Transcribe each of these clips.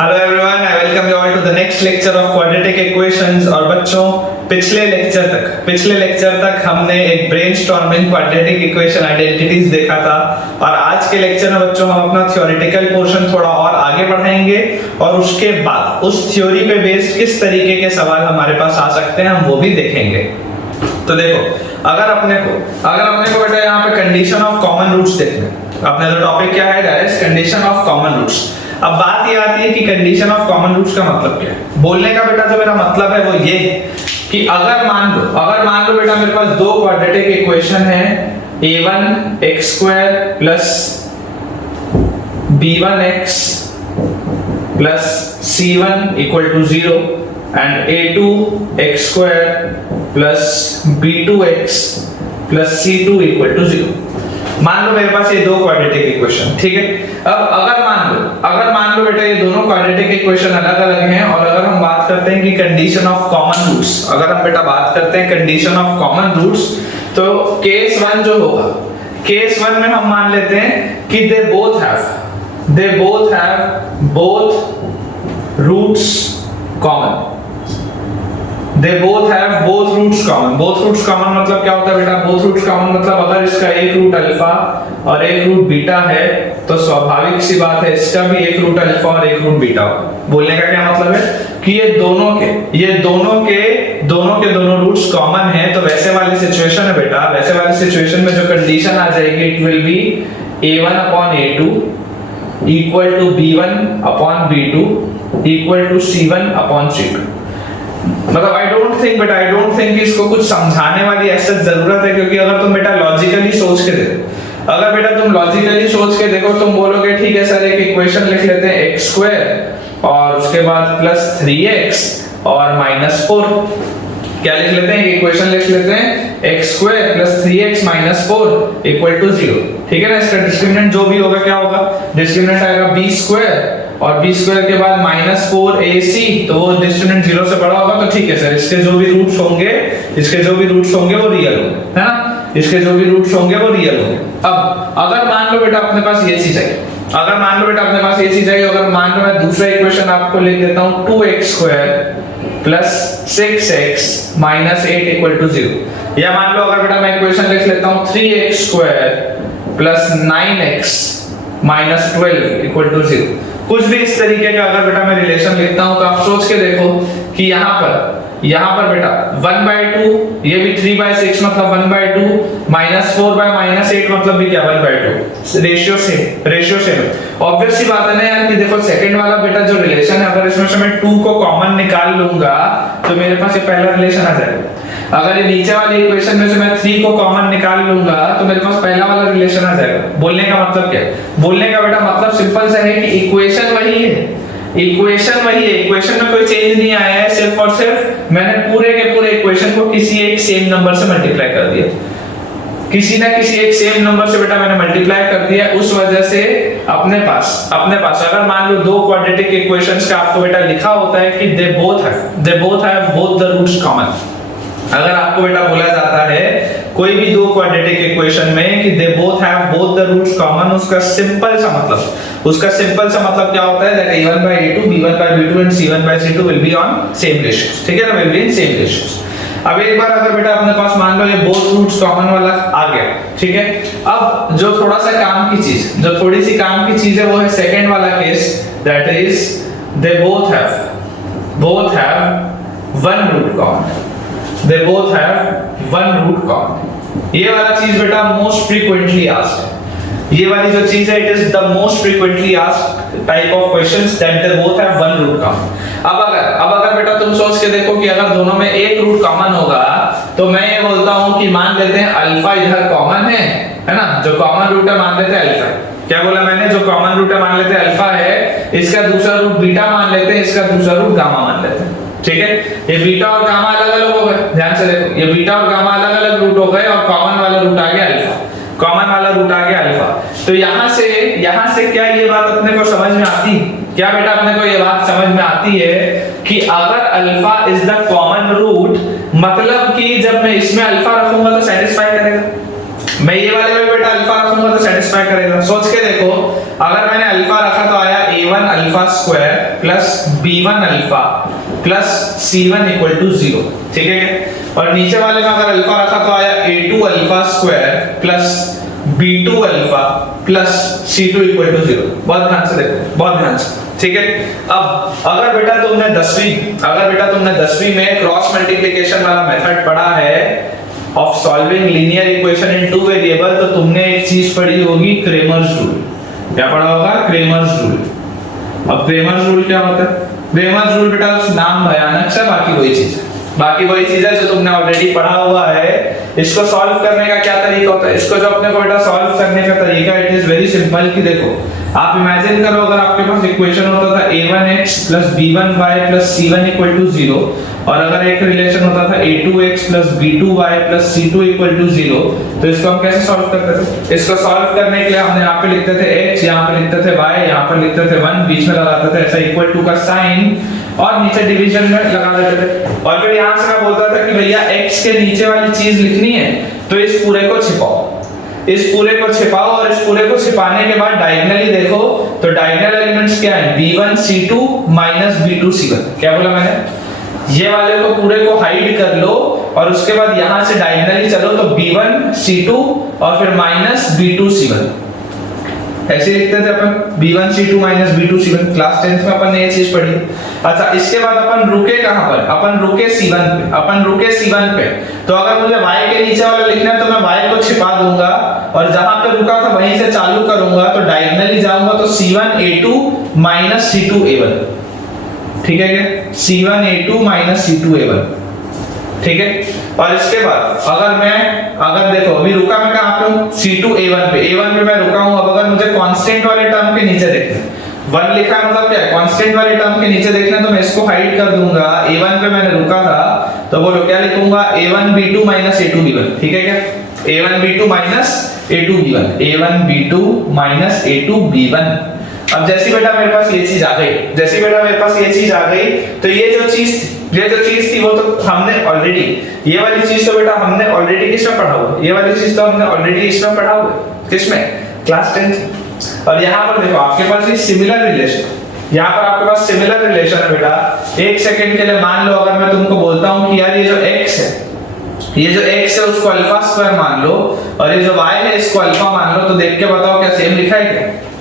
Hello everyone, I welcome you all to the next lecture of quadratic equations. और बच्चों, पिछले lecture तक हमने एक ब्रेनस्टॉर्मिंग क्वाड्रेटिक इक्वेशन आइडेंटिटीज देखा था। और आज के लेक्चर में बच्चों हम अपना थ्योरेटिकल पोर्शन थोड़ा और आगे बढ़ाएंगे और उसके बाद उस थ्योरी पे बेस्ड किस तरीके के सवाल हमारे पास आ सकते हैं हम वो भी देखेंगे। तो देखो, अगर अपने को बेटा यहाँ पे कंडीशन ऑफ कॉमन रूट्स देखना है। अपना जो टॉपिक क्या है, that is condition of common roots. अब बात ये आती है कि कंडीशन ऑफ कॉमन रूट्स का मतलब क्या है। बोलने का बेटा जो मेरा मतलब है वो ये है कि अगर मान लो बेटा मेरे पास दो क्वाड्रेटिक इक्वेशन है, a1x² plus b1x plus c1 equal to 0 and a2x² plus b2x plus c2 equal to 0। मान लो मेरे पास ये दो क्वाड्रेटिक इक्वेशन, ठीक है। अब अगर मान लो बेटा ये दोनों क्वाड्रेटिक इक्वेशन अलग अलग हैं और अगर हम बात करते हैं कि कंडीशन ऑफ कॉमन रूट्स, अगर हम बेटा बात करते हैं कंडीशन ऑफ कॉमन रूट्स, तो केस 1 जो होगा, केस 1 में हम मान लेते हैं कि they both have both roots common. They both have both roots common। both roots common मतलब क्या होता है बेटा? both roots common मतलब अगर इसका एक रूट अल्फा और एक रूट बीटा है तो स्वाभाविक सी बात है इसका भी एक रूट अल्फा और एक रूट बीटा होगा। बोलने का क्या मतलब है कि ये दोनों के रूट्स कॉमन हैं। तो वैसे वाली सिचुएशन है बेटा, वैसे वाली सिचुएशन में जो कंडीशन आ जाएगी, it will be a1 upon a2 equal to b1 upon b2 equal to c1 upon c2। मतलब आई डोंट थिंक इसको कुछ समझाने वाली ऐसा जरूरत है, क्योंकि अगर तुम बेटा लॉजिकली सोच के देखो, तुम बोलोगे ठीक है सर, एक इक्वेशन लिख लेते हैं x² और उसके बाद प्लस 3x और माइनस 4। क्या लिख लेते हैं? इक्वेशन लिख लेते हैं x² plus 3x minus 4 equal to 0, ठीक है ना। इसका डिस्क्रिमिनेंट जो भी होगा क्या होगा? डिस्क्रिमिनेंट आएगा b² और b² के बाद माइनस 4ac, तो वो डिस्क्रिमिनेंट 0 से बड़ा होगा। तो ठीक है सर, इसके जो भी रूट्स होंगे वो रियल होंगे, है ना। इसके जो भी रूट्स होंगे वो रियल होंगे। अब अगर मान लो बेटा अपने पास ये चीज है, अगर मान लो मैं दूसरा इक्वेशन आपको लिख देता हूं 2x² plus 6x minus 8 equal to 0। या मान लो अगर बेटा मैं इक्वेशन लिख लेता हूं 3x² plus 9x minus 12 equal to 0। कुछ भी इस तरीके का अगर बेटा मैं रिलेशन लिखता हूं तो आप सोच के देखो कि यहाँ पर बेटा 1/2, ये भी 3/6 मतलब 1/2 माइनस 4/-8 मतलब भी क्या 1/2। रेशियो से ऑब्वियस सी बात है ना यार कि देखो सेकंड वाला बेटा जो रिलेशन है, अगर इसमें से मैं 2 को कॉमन निकाल लूंगा तो मेरे पास ये पहला रिलेशन आ जाएगा। अगर ये नीचे वाली इक्वेशन में से मैं 3 को कॉमन निकाल लूंगा तो मेरे पास पहला वाला रिलेशन आ जाएगा। बोलने का मतलब क्या है? बोलने का बेटा मतलब सिंपल सा है कि इक्वेशन वही है, इक्वेशन में कोई चेंज नहीं आया है। सिर्फ और सिर्फ मैंने पूरे के पूरे इक्वेशन को किसी एक सेम नंबर से मल्टीप्लाई कर दिया, किसी ना किसी एक सेम नंबर से बेटा मैंने मल्टीप्लाई कर दिया। उस वजह से अपने पास अगर मान लो दो क्वाड्रेटिक इक्वेशंस का आपको बेटा लिखा होता है कि they both have both the roots common. अगर आपको बेटा बोला जाता है कोई भी दो क्वाड्रेटिक इक्वेशन में कि they both have both the roots common, उसका सिंपल सा मतलब क्या होता है? That a1/a2 b1/b2 and c1/c2 will be on same ratios, ठीक है ना, will be in same ratios. अब एक बार अगर बेटा अपने पास मान लो ये बोथ रूट्स कॉमन वाला आ गया, ठीक है। अब जो थोड़ी सी काम की चीज है वो है सेकंड वाला case, that is they both have one root common. ये वाला चीज बेटा मोस्ट फ्रीक्वेंटली आस्क्ड है। ये वाली जो चीज है, it is the most frequently asked type of questions that they both have one root common. अब अगर बेटा तुम सोच के देखो कि अगर दोनों में एक रूट कॉमन होगा तो मैं ये बोलता हूं कि मान लेते हैं अल्फा इधर कॉमन है ना, जो कॉमन रूट है मान लेते हैं अल्फा। क्या बोला मैंने? जो कॉमन रूट है मान लेते हैं अल्फा है, इसका दूसरा रूट बीटा मान लेते हैं, इसका दूसरा रूट गामा मान लेते हैं, ठीक है। ये बीटा और गामा अलग अलग हो गए, ध्यान से देखो, ये बीटा और गामा अलग अलग रूट हो गए और कॉमन वाला रूट आ गया अल्फा। तो यहाँ से क्या ये बात अपने को समझ में आती? क्या बेटा अपने को ये बात समझ में आती है कि अगर alpha is the common root, मतलब कि जब मैं इसमें अल्फा रखूंगा तो सेटिस्फाई करेगा। मैं ये वाले में बेटा अल्फा रखूंगा तो सेटिस्फाई करेगा। सोच के देखो, अगर मैंने अल्फा रखा तो आया a1 alpha square plus b1 alpha plus c1 equal to 0, ठीक है। और नीचे वाले में अगर अल्फा रखा तो आया a2 alpha square plus b2 alpha plus c2 equal to 0। बहुत ध्यान से देखो, बहुत ध्यान से, ठीक है। अब अगर बेटा तुमने 10वीं में क्रॉस मल्टीप्लिकेशन वाला मेथड पढ़ा है of solving linear equation in two variable, तो तुमने एक चीज पढ़ी होगी, क्रेमर्स रूल। क्या पढ़ा होगा? Cramer's rule. अब क्रेमर्स रूल क्या होता है? क्रेमर्स रूल बेटा नाम भयानक सा, बाकी वही चीज है जो तुमने ऑलरेडी पढ़ा हुआ है। इसको सॉल्व करने का क्या तरीका होता है? इसको जो अपने को बेटा सॉल्व करने का तरीका, इट इज वेरी सिंपल। कि देखो, आप इमेजिन करो अगर आपके पास इक्वेशन होता था a1x + b1y + c1 = 0, और अगर एक रिलेशन होता था a2x + b2y + c2 = 0, तो इसको हम कैसे सॉल्व करते थे? इसको सॉल्व करने के लिए हमने यहाँ पे लिखते थे x, यहाँ पे लिखते थे y, यहाँ पे लिखते थे 1, बीच में लगाते थे ऐसा इक्वल टू का साइन, और नीचे डिवीजन में लगा देते थे। और फिर यहाँ से मैं बोलता था कि भैया x के नीचे वाली चीज लिखनी है तो इस पूरे को छिपाओ, और इस पूरे को छिपाने के बाद डायगोनली देखो, तो डायगोनल एलिमेंट्स क्या है? b1 c2 - b2 c1। क्या बोला मैंने? ये वाले को पूरे को हाइड कर लो, और उसके बाद यहां से डायगोनली चलो तो b1 c2 और फिर -b2 c1, ऐसे लिखते थे अपन, b1 c2 - b2 c1। Class 10th में अपन ने ये चीज पढ़ी। अच्छा, इसके बाद अपन रुके कहां पर? अपन रुके c1 पे। तो अगर मुझे y के नीचे वाला लिखना है तो मैं y को छिपा दूंगा, और जहां पे रुका था वहीं से चालू करूंगा, तो डायगोनली जाऊंगा तो c1a2 - c2a1, ठीक है क्या? c1a2 - c2a1, ठीक है। और इसके बाद अगर देखो, अभी रुका मैं कहां पे हूं? c2a1 पे। a1 पे मैं रुका हूं। अब अगर मुझे कांस्टेंट वाले टर्म के नीचे देखना है, 1 लिखा है मतलब क्या है? कांस्टेंट वाले टर्म के नीचे देखना है, तो मैं इसको हाइड कर दूंगा। a1 पे मैंने रुका था, तो बोलो क्या लिखूंगा? a1b2 - a2b1, ठीक है क्या? a1b2 - a2b1, a1b2 - a2b1। अब जैसी बेटा मेरे पास ये चीज आ गई, तो ये जो चीज थी वो तो हमने ऑलरेडी, ये वाली चीज तो बेटा हमने ऑलरेडी किसमें पढ़ा हुआ? ये वाली चीज तो हमने ऑलरेडी इसमें पढ़ा हुआ। किसमें? Class 10th। और यहाँ पर देखो आपके पास ये सिमिलर रिलेशन, है बेटा। एक सेकंड के लिए मान लो, अगर मैं तुमको बोलता हूँ कि यार ये जो x है उसको अल्फा स्क्वायर मान लो, और ये जो y है इसको अल्फा मान लो, तो देख के बताओ क्या सेम लिखा है?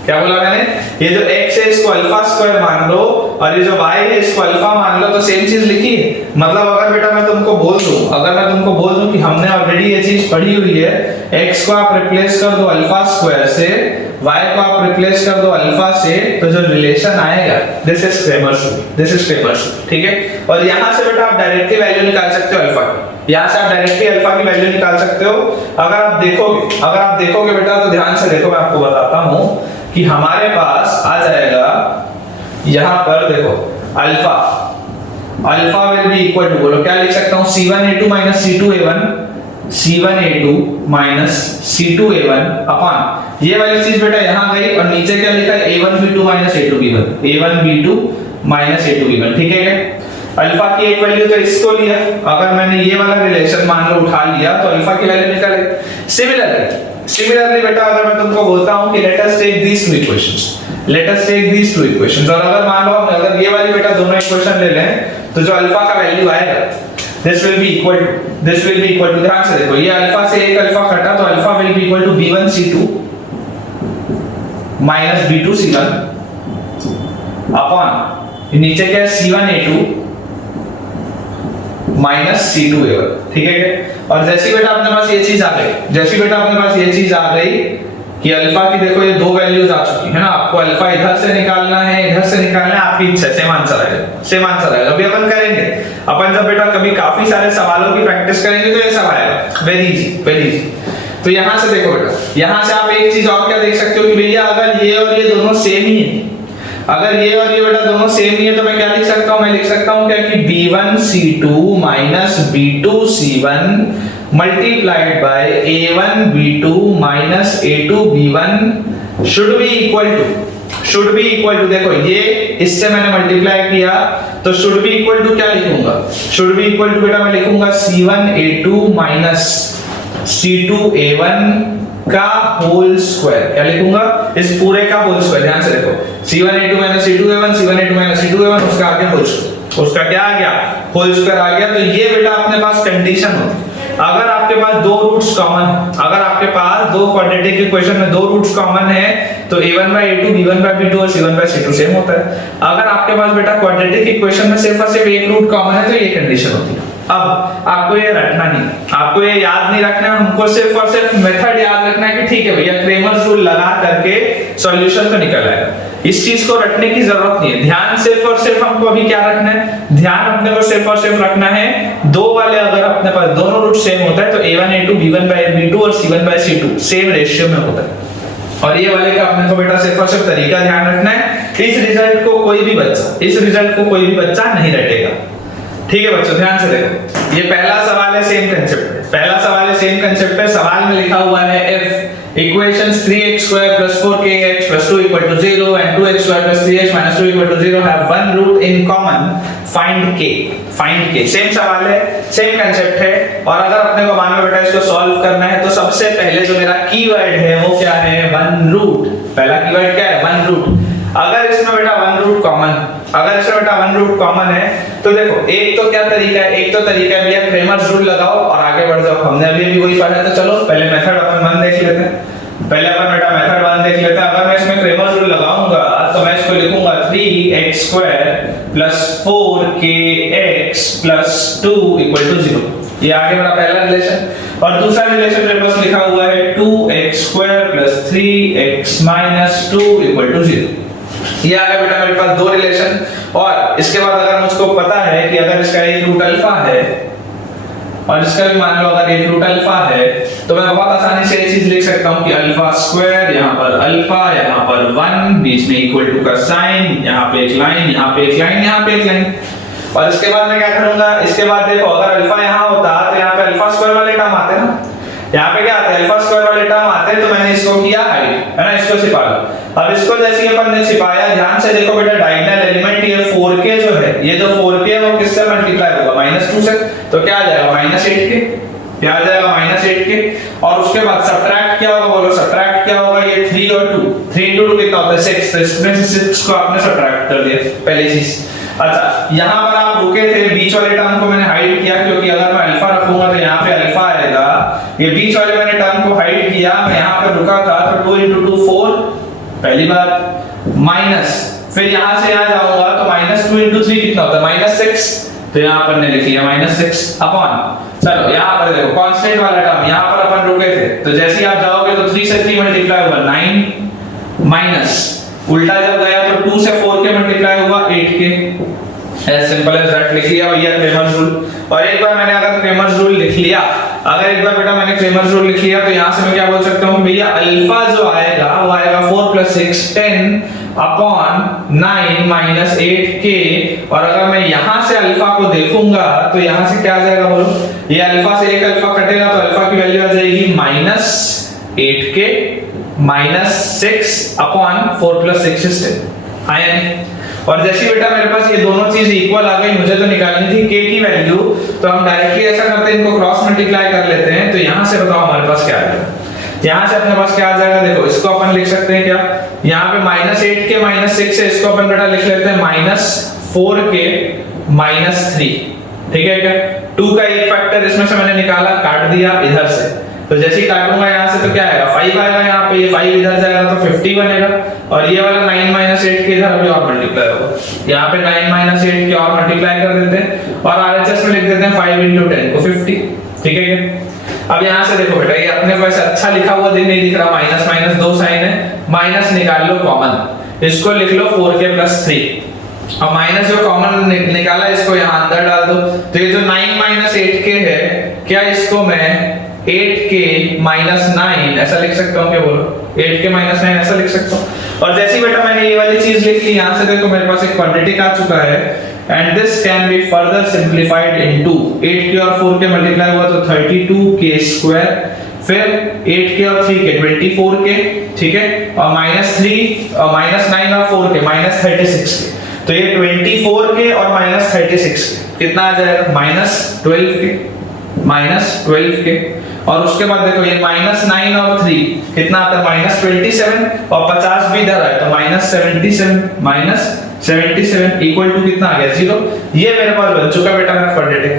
क्या बोला मैंने? ये जो x है इसको अल्फा स्क्वायर मान लो, और ये जो y है इसको अल्फा मान लो, तो सेम चीज लिखी है। मतलब अगर बेटा मैं तुमको बोल दूं कि हमने ऑलरेडी ये चीज पढ़ी हुई है, x को आप रिप्लेस कर दो अल्फा स्क्वायर से, y को आप रिप्लेस कर दो अल्फा से, तो जो रिलेशन आएगा दिस इज क्रेमर्स रूल, ठीक है। और यहां से बेटा आप डायरेक्टली वैल्यू निकाल सकते हो अल्फा की, यहां से आप डायरेक्टली अल्फा की वैल्यू निकाल सकते हो। अगर आप देखोगे बेटा, तो ध्यान से देखो, मैं आपको बताता हूं कि हमारे पास आ जाएगा, यहां पर देखो alpha will be equal to, बोलो क्या लिख सकता हूं? c1a2 - c2a1, c1a2 - c2a1 upon ये वाली चीज बेटा यहां गई, और नीचे क्या लिखा है? a1b2 - a2b1, ठीक है क्या? अल्फा की एक वैल्यू तो इसको लिया, अगर मैंने ये वाला रिलेशन मान लो उठा लिया, तो अल्फा की वैल्यू निकले। सिमिलरली बेटा अगर मैं तुमको बोलता हूं कि let us take these two equations, और अगर मान लो अगर ये वाली बेटा दोनों इक्वेशन ले लें, तो जो अल्फा का वैल्यू आएगा this will be equal to, ध्यान से देखो, ये अल्फा से एक अल्फा कटा, तो alpha will be equal to b1 c2 - b2 c1 upon नीचे क्या है? c1a2 - c2a1, ठीक है क्या? और जैसी बेटा अपने पास ये चीज आ गई कि अल्फा की देखो ये दो वैल्यूज आ चुकी है ना, आपको अल्फा इधर से निकालना है, आपकी इच्छा, सेम आंसर आएगा। अभी अपन करेंगे, जब बेटा कभी काफी सारे सवालों की प्रैक्टिस करेंगे तो ये सब आएगा, वेरी इजी। तो यहां से देखो बेटा, यहां से आप एक चीज और क्या देख सकते हो कि भैया अगर ये और ये दोनों सेम ही है, बेटा दोनों सेम ही है, तो मैं क्या लिख सकता हूं? मैं लिख सकता हूं क्या कि b1 c2 - b2 c1 multiplied by a1 b2 - a2 b1 should be equal to, देखो ये इससे मैंने मल्टीप्लाई किया, तो should be equal to क्या लिखूंगा? बेटा मैं लिखूंगा c1a2 - C2A1 का होल स्क्वायर, क्या लिखूंगा, इस पूरे का होल स्क्वायर, ध्यान से देखो, C1A2 minus C2A1, C1A2 minus C2A1, उसका आगे होल स्क्वायर, उसका क्या आ गया, होल स्क्वायर आ गया। तो ये बेटा अपने पास कंडीशन होती, अगर आपके पास दो रूट्स कॉमन, अगर आपके पास दो क्वाड्रेटिक इक्वेशन में दो रूट्स कॉमन है तो A1/A2 B1/B2 और C1/C2 सेम होता है। अगर आपके पास बेटा क्वाड्रेटिक इक्वेशन में सिर्फ और सिर्फ एक रूट कॉमन है तो ये कंडीशन होती है। अब आपको ये रटना नहीं, आपको ये याद नहीं रखना है, हमको सिर्फ और सिर्फ मेथड याद रखना है कि ठीक है भैया क्रेमर्स रूल लगा करके सॉल्यूशन तो निकल आएगा। इस चीज को रटने की जरूरत नहीं है। ध्यान सिर्फ और सिर्फ हमको अभी क्या रखना है, ध्यान अपने को सिर्फ और सिर्फ रखना है दो वाले अगर अपने पास दोनों रूट सेम होता है तो A1A2 B1/B2 और C1/C2 सेम रेशियो में होता है। और ये वाले का अपने को बेटा सिर्फ और सिर्फ तरीका ध्यान रखना है, इस रिजल्ट को कोई भी बच्चा नहीं रटेगा। ठीक है बच्चों, ध्यान से देखो, ये पहला सवाल है सेम कंसेप्ट पे, पहला सवाल है सेम कंसेप्ट पे। सवाल में लिखा हुआ है if equations 3x² + 4kx + 2 = 0 and 2x² + 3x - 2 = 0 have one root in common, find k। Same सवाल है, सेम कंसेप्ट है। और अगर अपने को मान लो बेटा इसको सॉल्व करना है तो सबसे पहले जो मेरा कीवर्ड है वो क्या है, वन रूट। पहला कीवर्ड क्या है, वन रूट। अगर इसमें बेटा वन रूट कॉमन है तो देखो एक तो क्या तरीका है, एक तो तरीका है भैया क्रेमर्स रूल लगाओ और आगे बढ़ जाओ। हमने अभी वही पढ़ा है तो चलो पहले मेथड अपन 1 देख लेते हैं। अगर मैं इसमें क्रेमर्स रूल लगाऊंगा तो मैं इसको लिखूंगा 3x² + 4kx + 2 = 0। ये आगे मेरा पहला रिलेशन। और दूसरा रिलेशन मेरे पास लिखा हुआ है 2x² + 3x - 2 = 0। ये आ गया बेटा मेरे पास दो रिलेशन। और इसके बाद अगर मुझको पता है कि अगर इसका एक रूट अल्फा है और इसका भी मान लो अगर एक रूट अल्फा है तो मैं बहुत आसानी से ये चीज लिख सकता हूं कि अल्फा स्क्वायर, यहां पर अल्फा, यहां पर 1, बीच में इक्वल टू का साइन, यहां पे एक लाइन, यहां पे एक लाइन, यहां पे एक लाइन। और इसके बाद मैं क्या करूंगा, इसके बाद देखो अगर अल्फा यहां होता तो यहां पे अल्फा स्क्वायर वाले टर्म आते ना, यहाँ पे क्या आता है, अल्फा स्क्वायर वाले टर्म आते हैं। तो मैंने इसको किया हाइड, है ना, इसको छिपा लो। अब इसको जैसे ही अपन ने छिपाया, ध्यान से देखो बेटा डायगोनल एलिमेंट ये 4k जो है, ये जो 4k है वो किससे मल्टीप्लाई होगा, -2 से। तो क्या आ जाएगा, -8k। क्या आ जाएगा, -8k। और उसके बाद सब्ट्रैक्ट क्या होगा, बोलो सब्ट्रैक्ट क्या होगा, ये 3 और 2, 3 × 2 कितना होता है 6। तो इसमें से 6 को आपने सब्ट्रैक्ट कर दिया, पहली चीज। अच्छा, यहाँ पर आप रुके थे, बीच वाले टर्म को मैंने हाइड किया क्योंकि अगर मैं अल्फा रखूंगा तो यहाँ पे अल्फा आएगा। ये बीच वाले मैंने टर्म को हाइड किया, मैं यहाँ पर रुका था तो 2 × 2 4, पहली बात, माइनस, फिर यहाँ से यहाँ जाऊंगा तो -2 × 3 कितना होता है, -6। तो यहाँ पर ने लिख लिया -6 अपॉन, चलो यहाँ पर देखो कांस्टेंट वाला टर्म, यहाँ पर अपन रुके थे तो जैसे ही आप जाओगे तो 3 से 3 मल्टीप्लाई होगा 9, माइनस उल्टा जब गया तो 2 से 4 के मल्टीप्लाई हुआ 8k। As simple as that लिख लिया भैया क्रेमर्स रूल। और एक बार मैंने अगर क्रेमर्स रूल लिख लिया, अगर एक बार बेटा मैंने क्रेमर्स रूल लिख लिया तो यहाँ से मैं क्या बोल सकता हूँ भैया, अल्फा जो आएगा वो आएगा 4 + 6 10 अपॉन 9 - 8k। और अगर मैं यहाँ से अल्फा को देखूंगा तो यहाँ से क्या आ जाएगा, बोलो, ये अल्फा से एक अल्फा कटेगा तो अल्फा की वैल्यू आ जाएगी -8k -6 अपॉन 4 + 6 is 10। आया नहीं। और जैसे बेटा मेरे पास ये दोनों चीज इक्वल आ गई, मुझे तो निकालनी थी k की वैल्यू, तो हम डायरेक्टली ऐसा करते हैं, इनको क्रॉस मल्टीप्लाई कर लेते हैं। तो यहाँ से बताओ हमारे पास क्या आएगा, यहाँ से अपने पास क्या आ जाएगा, देखो इसको अपन लिख सकते हैं क्या, यहाँ पे -8k -6 है, इसको अपन बेटा लिख लेते हैं -4k -3। ठीक है क्या, 2 का एक फैक्टर इसमें से मैंने निकाला, काट दिया इधर से, तो जैसे ही काटूंगा यहाँ से तो क्या आएगा 5 आएगा, यहाँ पे ये 5 इधर जाएगा तो 50 बनेगा। और ये वाला 9 - 8 के इधर अभी और मल्टीप्लाई होगा, यहाँ पे 9 - 8 के और मल्टीप्लाई कर देते हैं और आरएचएस में लिख देते हैं 5 × 10 को 50। ठीक है क्या, अब यहाँ से देखो बेटा ये अपने को ऐसा अच्छा लिखा हुआ दिन नहीं दिख रहा, माइनस माइनस 2 साइन है, माइनस निकाल लो कॉमन, इसको लिख लो 4k + 3 और माइनस जो कॉमन निकाला इसको यहाँ अंदर डाल दो। तो ये जो 9 - 8k है, क्या इसको मैं 8k - 9 ऐसा लिख सकता हूँ क्या, बोलो 8k - 9 ऐसा लिख सकता हूँ। और जैसे ही बेटा मैंने ये वाली चीज लिख ली, यहाँ से देखो मेरे पास एक क्वाड्रेटिक आ चुका है and this can be further simplified into 8k और 4k मल्टीप्लाई हुआ तो 32k², फिर 8k और 3k 24k। ठीक है, और -3 और -9 और 4k -36k। तो ये 24k और -36k कितना आ जाएगा, -12k। और उसके बाद देखो ये -9 और 3 कितना आता है -27 और 50 भी इधर है तो -77 इक्वल टू कितना आ गया 0। ये मेरे पास बन चुका बेटा मेरा quadratic.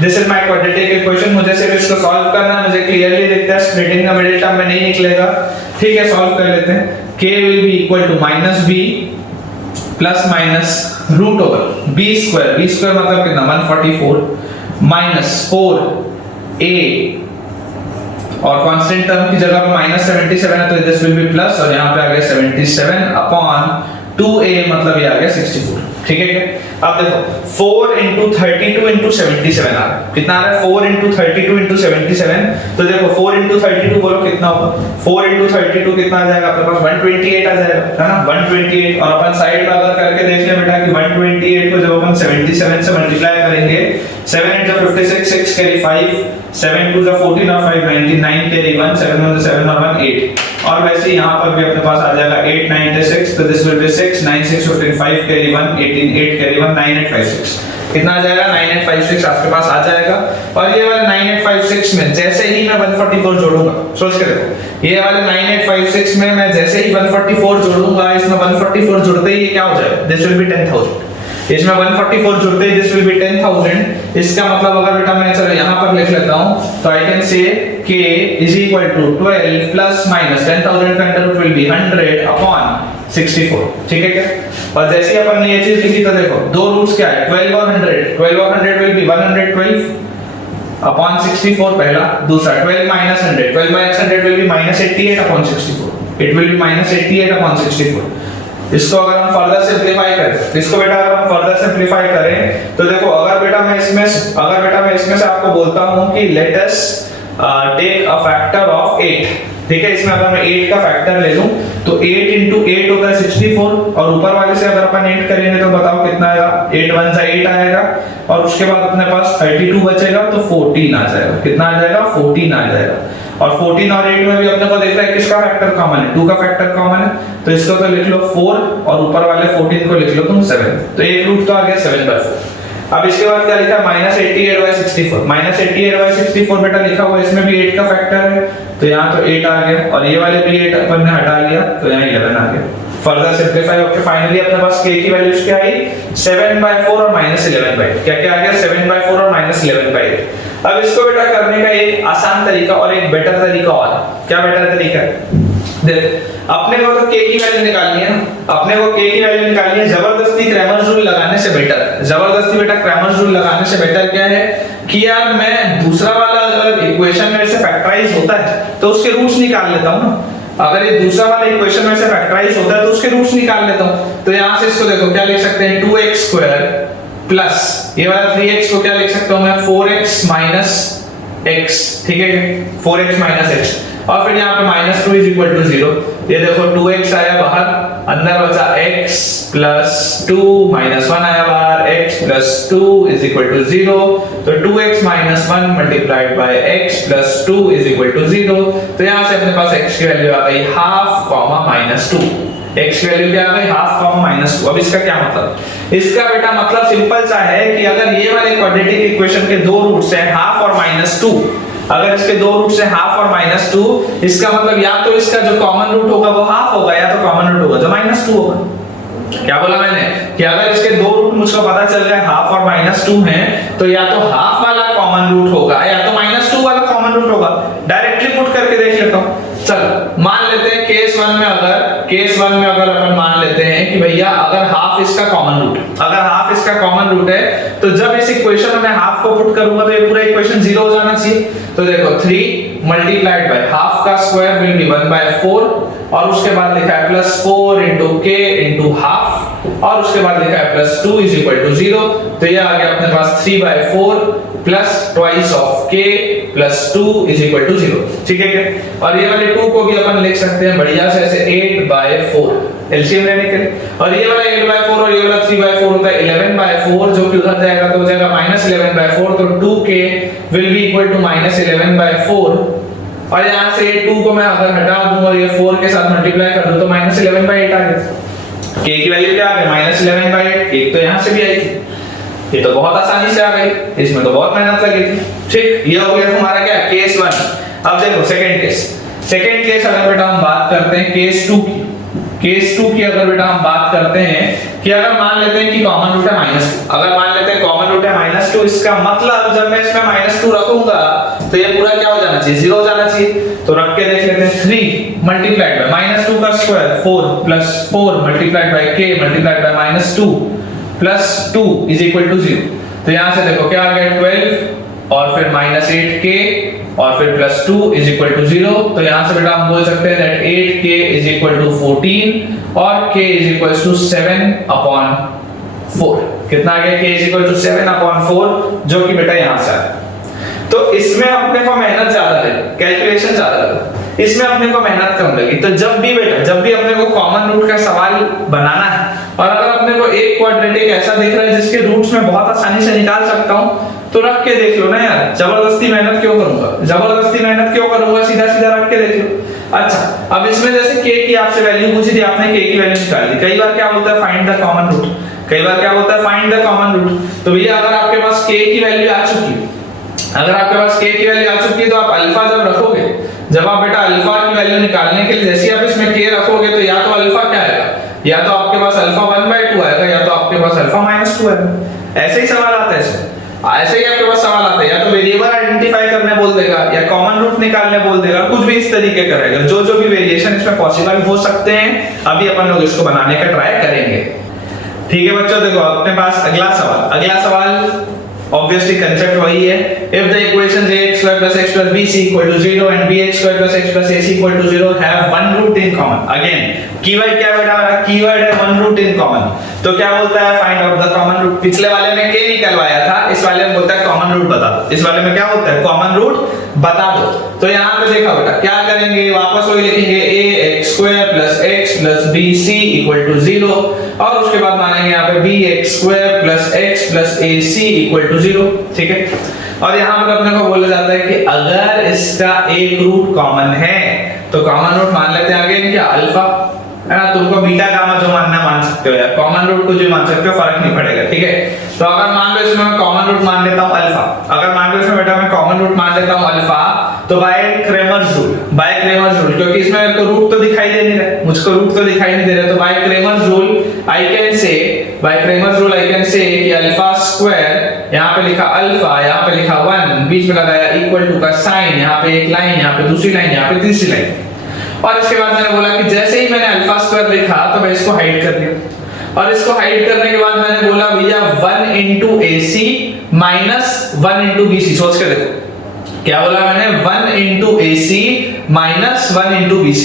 This is my quadratic equation. मुझे सिर्फ इसको सॉल्व करना है, मुझे क्लियरली दिखता है स्प्लिटिंग का मिडिल टर्म में नहीं निकलेगा। ठीक है, सॉल्व कर लेते हैं। k will be equal to -b plus minus root over b square मतलब कितना 144 माइनस 4a और कांस्टेंट टर्म की जगह पे -77 है तो दिस विल बी प्लस और यहाँ पे आ गया 77 अपॉन 2a मतलब ये आ गया 64। ठीक है क्या? अब देखो 4 into 32 into 77 आ रहा है। कितना आ रहा है 4 into 32 into 77। तो देखो 4 into 32 बोलो कितना होगा 4 into 32 कितना आ जाएगा आपके पास 128 आ जाएगा है ना 128। और अपन साइड में अगर करके देख ले बेटा कि 128 को जब अपन 77 से मल्टीप्लाई करेंगे 7 8 जा 56 6 कैरी 5 7 2 जा 14 और 5 99 कैरी 1 7 1 7 और 1 8। और वैसे यहाँ पर भी अपने पास आ जाएगा 8 9 6 तो this will B 6 9 6 15 5 carry 1 18 8 carry 1 9856। कितना आ जाएगा 9856 आपके पास आ जाएगा। और ये वाले 9856 में जैसे ही मैं 144 जोड़ूंगा, सोच के देखो ये वाले 9856 में मैं जैसे ही 144 जोड़ूंगा इसमें 144 जुड़ते ही ये क्या हो जाएगा दिस विल बी 10000। इसमें 144 जुड़ते ही दिस विल बी 10000। इसका मतलब अगर बेटा मैं चलो यहाँ पर लिख लेता हूँ तो आई कैन से k is equal to 12 plus minus 10,000 का under root will be 100 upon 64। ठीक है क्या? और जैसे ही अपन ने ये चीज लिखी तो देखो दो रूट्स क्या है 12 और 100 विल बी 112 अपॉन 64 पहला। दूसरा 12 minus 100 will be -88 upon 64। It will be -88 upon 64। इसको अगर हम फर्दर सिंपलीफाई करें इसको बेटा अगर हम फर्दर सिंपलीफाई करें तो देखो अगर बेटा मैं इसमें से आपको बोलता हूं कि let us take a factor of 8। ठीक है, इसमें अगर मैं 8 का फैक्टर ले लूं तो 8 into 8 होता है 64 और ऊपर वाले से अगर अपन 8 करेंगे तो बताओ कितना आएगा 8 1 जा 8 आएगा और उसके बाद अपने पास 32 बचेगा तो 14 आ जाएगा। कितना आ जाएगा 14 आ जाएगा। और 14 और 8 में भी अपने को देख रहा है किसका फैक्टर कॉमन है 2 का फैक्टर कॉमन है तो इसको तो लिख लो 4 और ऊपर वाले 14 को लिख लो तुम 7। तो एक रूट तो आ गया 7/4। अब इसके बाद क्या लिखा -88/64 -88/64 बेटा लिखा हुआ इसमें भी 8 का फैक्टर है तो यहाँ तो 8 आ गया और ये वाले भी 8 अपन ने हटा लिया तो यहाँ 11 आ गया। फर्दर सिंपलीफाई होकर फाइनली अपने पास k की वैल्यूज क्या आई 7/4 और -11/8। क्या आ गया 7/4 और -11/8। अब इसको बेटा करने का एक आसान तरीका और एक बेटर तरीका और क्या बेटर तरीका है देख अपने को तो k की वैल्यू निकालनी है ना अपने को k की वैल्यू निकालनी है। जबरदस्ती क्रैमर्स रूल लगाने से बेटर जबरदस्ती बेटा क्रैमर्स रूल लगाने से बेटर क्या है कि यार मैं दूसरा वाला अगर इक्वेशन में से फैक्टराइज होता है तो उसके रूट्स निकाल लेता हूं ना। अगर ये दूसरा वाला इक्वेशन में से फैक्टराइज होता है तो उसके रूट्स निकाल लेता हूं। तो यहां से इसको देखो क्या लिख सकते हैं 2x² प्लस ये वाला 3x को क्या लिख सकता हूं मैं 4x माइनस x। ठीक है 4x माइनस x और फिर यहाँ पे -2 = 0। ये देखो 2x आया बाहर अंदर बचा x प्लस 2 -1 आया बाहर x प्लस 2 = 0। तो 2x - 1 multiplied by x plus 2 = 0। तो यहाँ से अपने पास x की वैल्यू आ गई ½ -2। x की वैल्यू क्या आ गई ½ -2। अब इसका क्या मतलब इसका बेटा मतलब सिंपल सा है कि अगर ये वाले क्वाड्रेटिक इक्वेशन के दो रूट्स हैं ½ और -2 अगर इसके दो रूट्स हैं ½ और -2 इसका मतलब या तो इसका जो कॉमन रूट होगा वो ½ होगा या तो कॉमन रूट होगा जो -2 होगा। क्या बोला मैंने कि अगर इसके दो रूट मुझको पता चल गया ½ और -2 हैं तो या तो ½ वाला कॉमन रूट होगा या तो -2 वाला कॉमन रूट होगा। डायरेक्टली पुट करके देख लेता हूं। चलो मान लेते हैं केस 1 में अगर अपन मान लेते हैं कि भैया अगर ½ इसका कॉमन रूट है तो जब इस इक्वेशन में मैं ½ को पुट करूंगा तो ये पूरा इक्वेशन 0 हो जाना चाहिए। तो देखो 3 मल्टीप्लाइड बाय ½ का स्क्वायर विल बी 1/4 और उसके बाद लिखा है +4 into k into ½ और उसके बाद लिखा है +2 = 0। तो ये आ गया अपने पास 3/4 plus twice of k plus 2 = 0। ठीक है क्या? और ये वाले 2 को भी अपन लिख सकते हैं बढ़िया से ऐसे 8/4 एलसीएम लेने के लिए। और ये वाला 8/4 और ये वाला 3/4 होता है 11/4 जो कि उधर जाएगा तो हो जाएगा -11/4। तो 2k will be equal to -11/4 और यहां से 2 को मैं अगर हटा दूं और ये 4 के साथ मल्टीप्लाई कर दूं तो -11/8 आ गया। k की वैल्यू क्या आ गई -11/8। एक तो यहां से भी आई थी ये तो बहुत आसानी से आ गई इसमें तो बहुत मेहनत लगी थी। ठीक ये हो गया हमारा क्या केस 1। अब देखो सेकंड केस अगर बेटा हम बात करते हैं केस 2 की अगर बेटा हम बात करते हैं कि अगर मान लेते हैं कि कॉमन रूट है -2, अगर मान लेते हैं कॉमन रूट है -2, इसका मतलब जब मैं इसमें -2 रखूंगा तो ये पूरा क्या हो जाना चाहिए, 0 हो जाना चाहिए। तो रख के देख लेते हैं, 3 मल्टीप्लाइड बाय -2 का square 4 plus 4 multiplied by k multiplied by -2 plus 2 is equal to 0। तो यहां से देखो क्या आ गया 12 और फिर -8k और फिर प्लस 2 इज इक्वल टू 0। तो यहां से बेटा हम बोल सकते हैं that 8k is equal to 14 और k इज इक्वल टू 7/4। कितना आ गया, k इज इक्वल टू 7/4, जो कि बेटा यहां से आया। तो इसमें अपने को मेहनत ज्यादा लगी, कैलकुलेशन ज्यादा लगी, इसमें अपने को मेहनत कम लगी। तो जब भी अपने को कॉमन रूट का सवाल बनाना है और अगर अपने को एक क्वाड्रेटिक ऐसा दिख रहा है जिसके रूट्स में बहुत आसानी से निकाल सकता हूं, तो रख के देख लो ना यार, जबरदस्ती मेहनत क्यों करूंगा, सीधा रख के देख लो। अच्छा, अब इसमें जैसे k की आपसे वैल्यू पूछी थी, आपने k की वैल्यू निकाल दी। कई बार क्या बोलता है फाइंड द कॉमन रूट, तो भैया अगर आपके पास k की वैल्यू आ चुकी है, तो आप अल्फा जब रखोगे, जब आप बेटा अल्फा की वैल्यू निकालने के लिए जैसे आप इसमें k रखोगे, तो या तो अल्फा क्या आएगा, या तो आपके पास अल्फा 1/2 आएगा, या तो आपके पास अल्फा -2 आएगा। ऐसे ही सवाल आता है इसमें, ऐसे ही आपके पास सवाल आता है, या तो वेरिएबल आइडेंटिफाई करने बोल देगा या कॉमन रूट निकालने बोल देगा, कुछ भी इस तरीके करेगा। जो भी वेरिएशन इसमें पॉसिबल हो सकते हैं, अभी अपन लोग इसको बनाने का ट्राई करेंगे। ठीक है बच्चों, देखो अपने पास अगला सवाल ऑब्वियसली कंसेप्ट वही है। If the equations ax² + x + bc = 0 and bx² + x + ac = 0 have one root in common. Again keyword क्या बेटा हमारा, कीवर्ड है वन रूट इन कॉमन। तो क्या बोलता है, find out the common root. पिछले वाले में k निकलवाया था, इस वाले में बोलता है कॉमन रूट बता दो। इस वाले में क्या बोलता है, कॉमन रूट बता दो। तो यहां पे देखा बेटा क्या करेंगे, वापस वही लिखेंगे ax² + x + bc = 0 और उसके बाद मानेंगे यहाँ पे bx² + x + ac = 0। ठीक है, और यहाँ पर अपने को बोला जाता है कि अगर इसका एक रूट कॉमन है तो कॉमन रूट मान लेते हैं आगे क्या, अल्फा है ना। तुमको बीटा गामा जो मानना मान सकते हो यार, कॉमन रूट को जो मान सकते हो, फर्क नहीं पड़ेगा। ठीक है, तो अगर मान लो इसमें मैं कॉमन रूट मान लेता हूं अल्फा, अगर मान लो इसमें बेटा मैं कॉमन रूट मान लेता हूं अल्फा, तो बाय क्रेमर्स रूल, क्योंकि इसमें मेरे को रूट तो दिखाई दे नहीं रहा, मुझको रूट तो दिखाई नहीं दे रहा, तो bye Cramer's rule I can से कि अल्फा स्क्वायर, यहां पे लिखा अल्फा, यहां पे लिखा 1, बीच में लगाया इक्वल टू का साइन, यहां पे एक लाइन, यहां पे दूसरी लाइन, यहां पे तीसरी लाइन। और इसके बाद मैंने बोला कि जैसे ही मैंने अल्फा स्क्वायर लिखा तो मैं इसको हाइड कर दिया, और इसको हाइड करने के बाद मैंने बोला भैया 1 * AC - 1 * BC। सोच के देखो क्या बोला मैंने, 1 * AC - 1 * BC।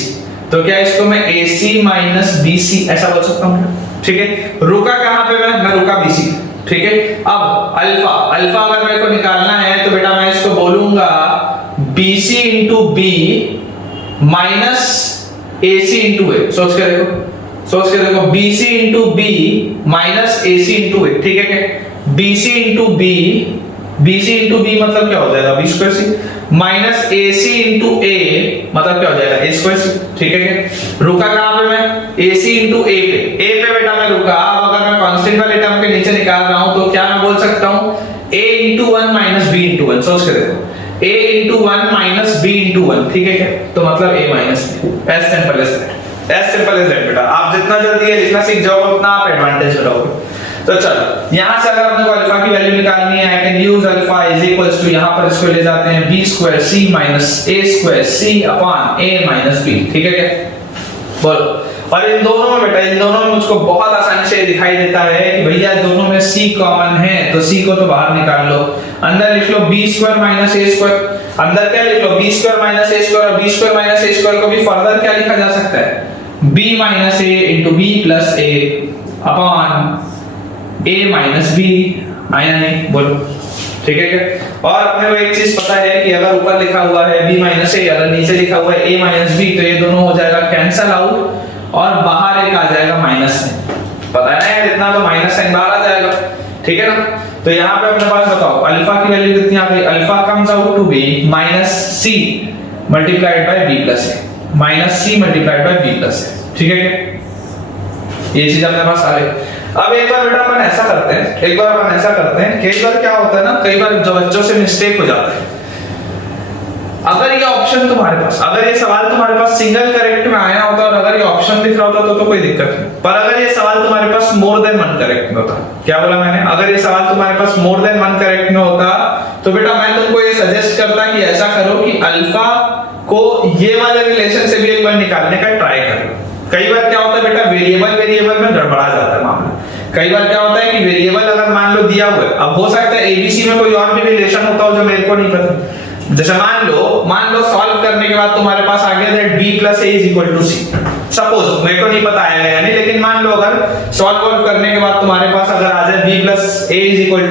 तो क्या इसको मैं AC - BC ऐसा बोल सकता हूं? ठीक है, रुका कहां पे मैं रुका BC। ठीक है, अब अल्फा अगर मेरे को निकालना है तो बेटा मैं इसको बोलूंगा BC * B minus AC * A। सोच के देखो BC * B minus AC * A। ठीक है, क्या BC * B मतलब क्या हो जाएगा, B²C माइनस AC * A मतलब क्या हो जाएगा, A²C। ठीक है, क्या रुका कहां पे मैं, AC * A पे बेटा मैं रुका। अब अगर मैं कांस्टेंट वाले टर्म के नीचे निकाल रहा हूं तो क्या मैं बोल सकता हूं, A * 1 - B * 1। सोच के देखो, A * 1 - B * 1। ठीक है, क्या तो मतलब A - B। As simple as that बेटा। आप जितना जल्दी ये लिखना सीख जाओगे उतना आप एडवांटेज में रहोगे। तो चलो यहां से अगर अपने को अल्फा की वैल्यू निकालनी है, I can use alpha is equals to, यहां पर इसको ले जाते हैं b²c - a²c / a - b। ठीक है, क्या बोलो। और इन दोनों में मुझको बहुत आसानी से दिखाई देता है कि भैया दोनों में c कॉमन है, तो c को तो बाहर निकाल लो। अंदर लिख लो b² - a², अंदर क्या लिख लो b² - a² और b² - a² को भी फर्दर क्या लिखा जा सकता है, b - a * b + a upon a - b। आया नहीं, बोलो। ठीक है, क्या और अपने को एक चीज पता है कि अगर ऊपर लिखा हुआ है b - a, अगर नीचे लिखा हुआ है a - b, तो ये दोनों हो जाएगा कैंसिल आउट और बाहर एक आ जाएगा माइनस साइन। पता है ना यार, इतना तो माइनस साइन बाहर आ जाएगा। ठीक है ना, तो यहाँ पे अपने पास बताओ अल्फा की वैल्यू कितनी आ गई, alpha comes out to be -c × b + a, -c × b + a। ठीक है, ये चीज अपने पास आ गई। अब एक बार बेटा अपन ऐसा करते हैं, कई बार क्या होता है ना, कई बार जो बच्चों से मिस्टेक हो जाता है, अगर ये ऑप्शन तुम्हारे पास, अगर ये सवाल तुम्हारे पास सिंगल करेक्ट में आया होता और अगर ये ऑप्शन दिख रहा होता तो कोई दिक्कत नहीं, पर अगर ये सवाल तुम्हारे पास मोर देन वन करेक्ट में होता, क्या बोला मैंने, अगर ये सवाल तुम्हारे पास मोर देन वन करेक्ट में होता तो बेटा मैं तुमको ये सजेस्ट करता कि ऐसा करो कि अल्फा को ये वाले रिलेशन से भी एक बार निकालने का ट्राई करो। कई बार क्या होता है बेटा, वेरिएबल में गड़बड़ा जाता है मामला। कई बार क्या होता है कि वेरिएबल अगर मान लो दिया हुआ है, अब हो सकता है एबीसी में कोई और भी रिलेशन होता हो जो मेरे को नहीं पता। जैसे मान लो सॉल्व करने के बाद तुम्हारे पास आ गया that b + a = c, suppose, मेरे को नहीं पता आएगा या नहीं, लेकिन मान लो अगर सॉल्व करने के बाद तुम्हारे पास अगर आ जाए b + a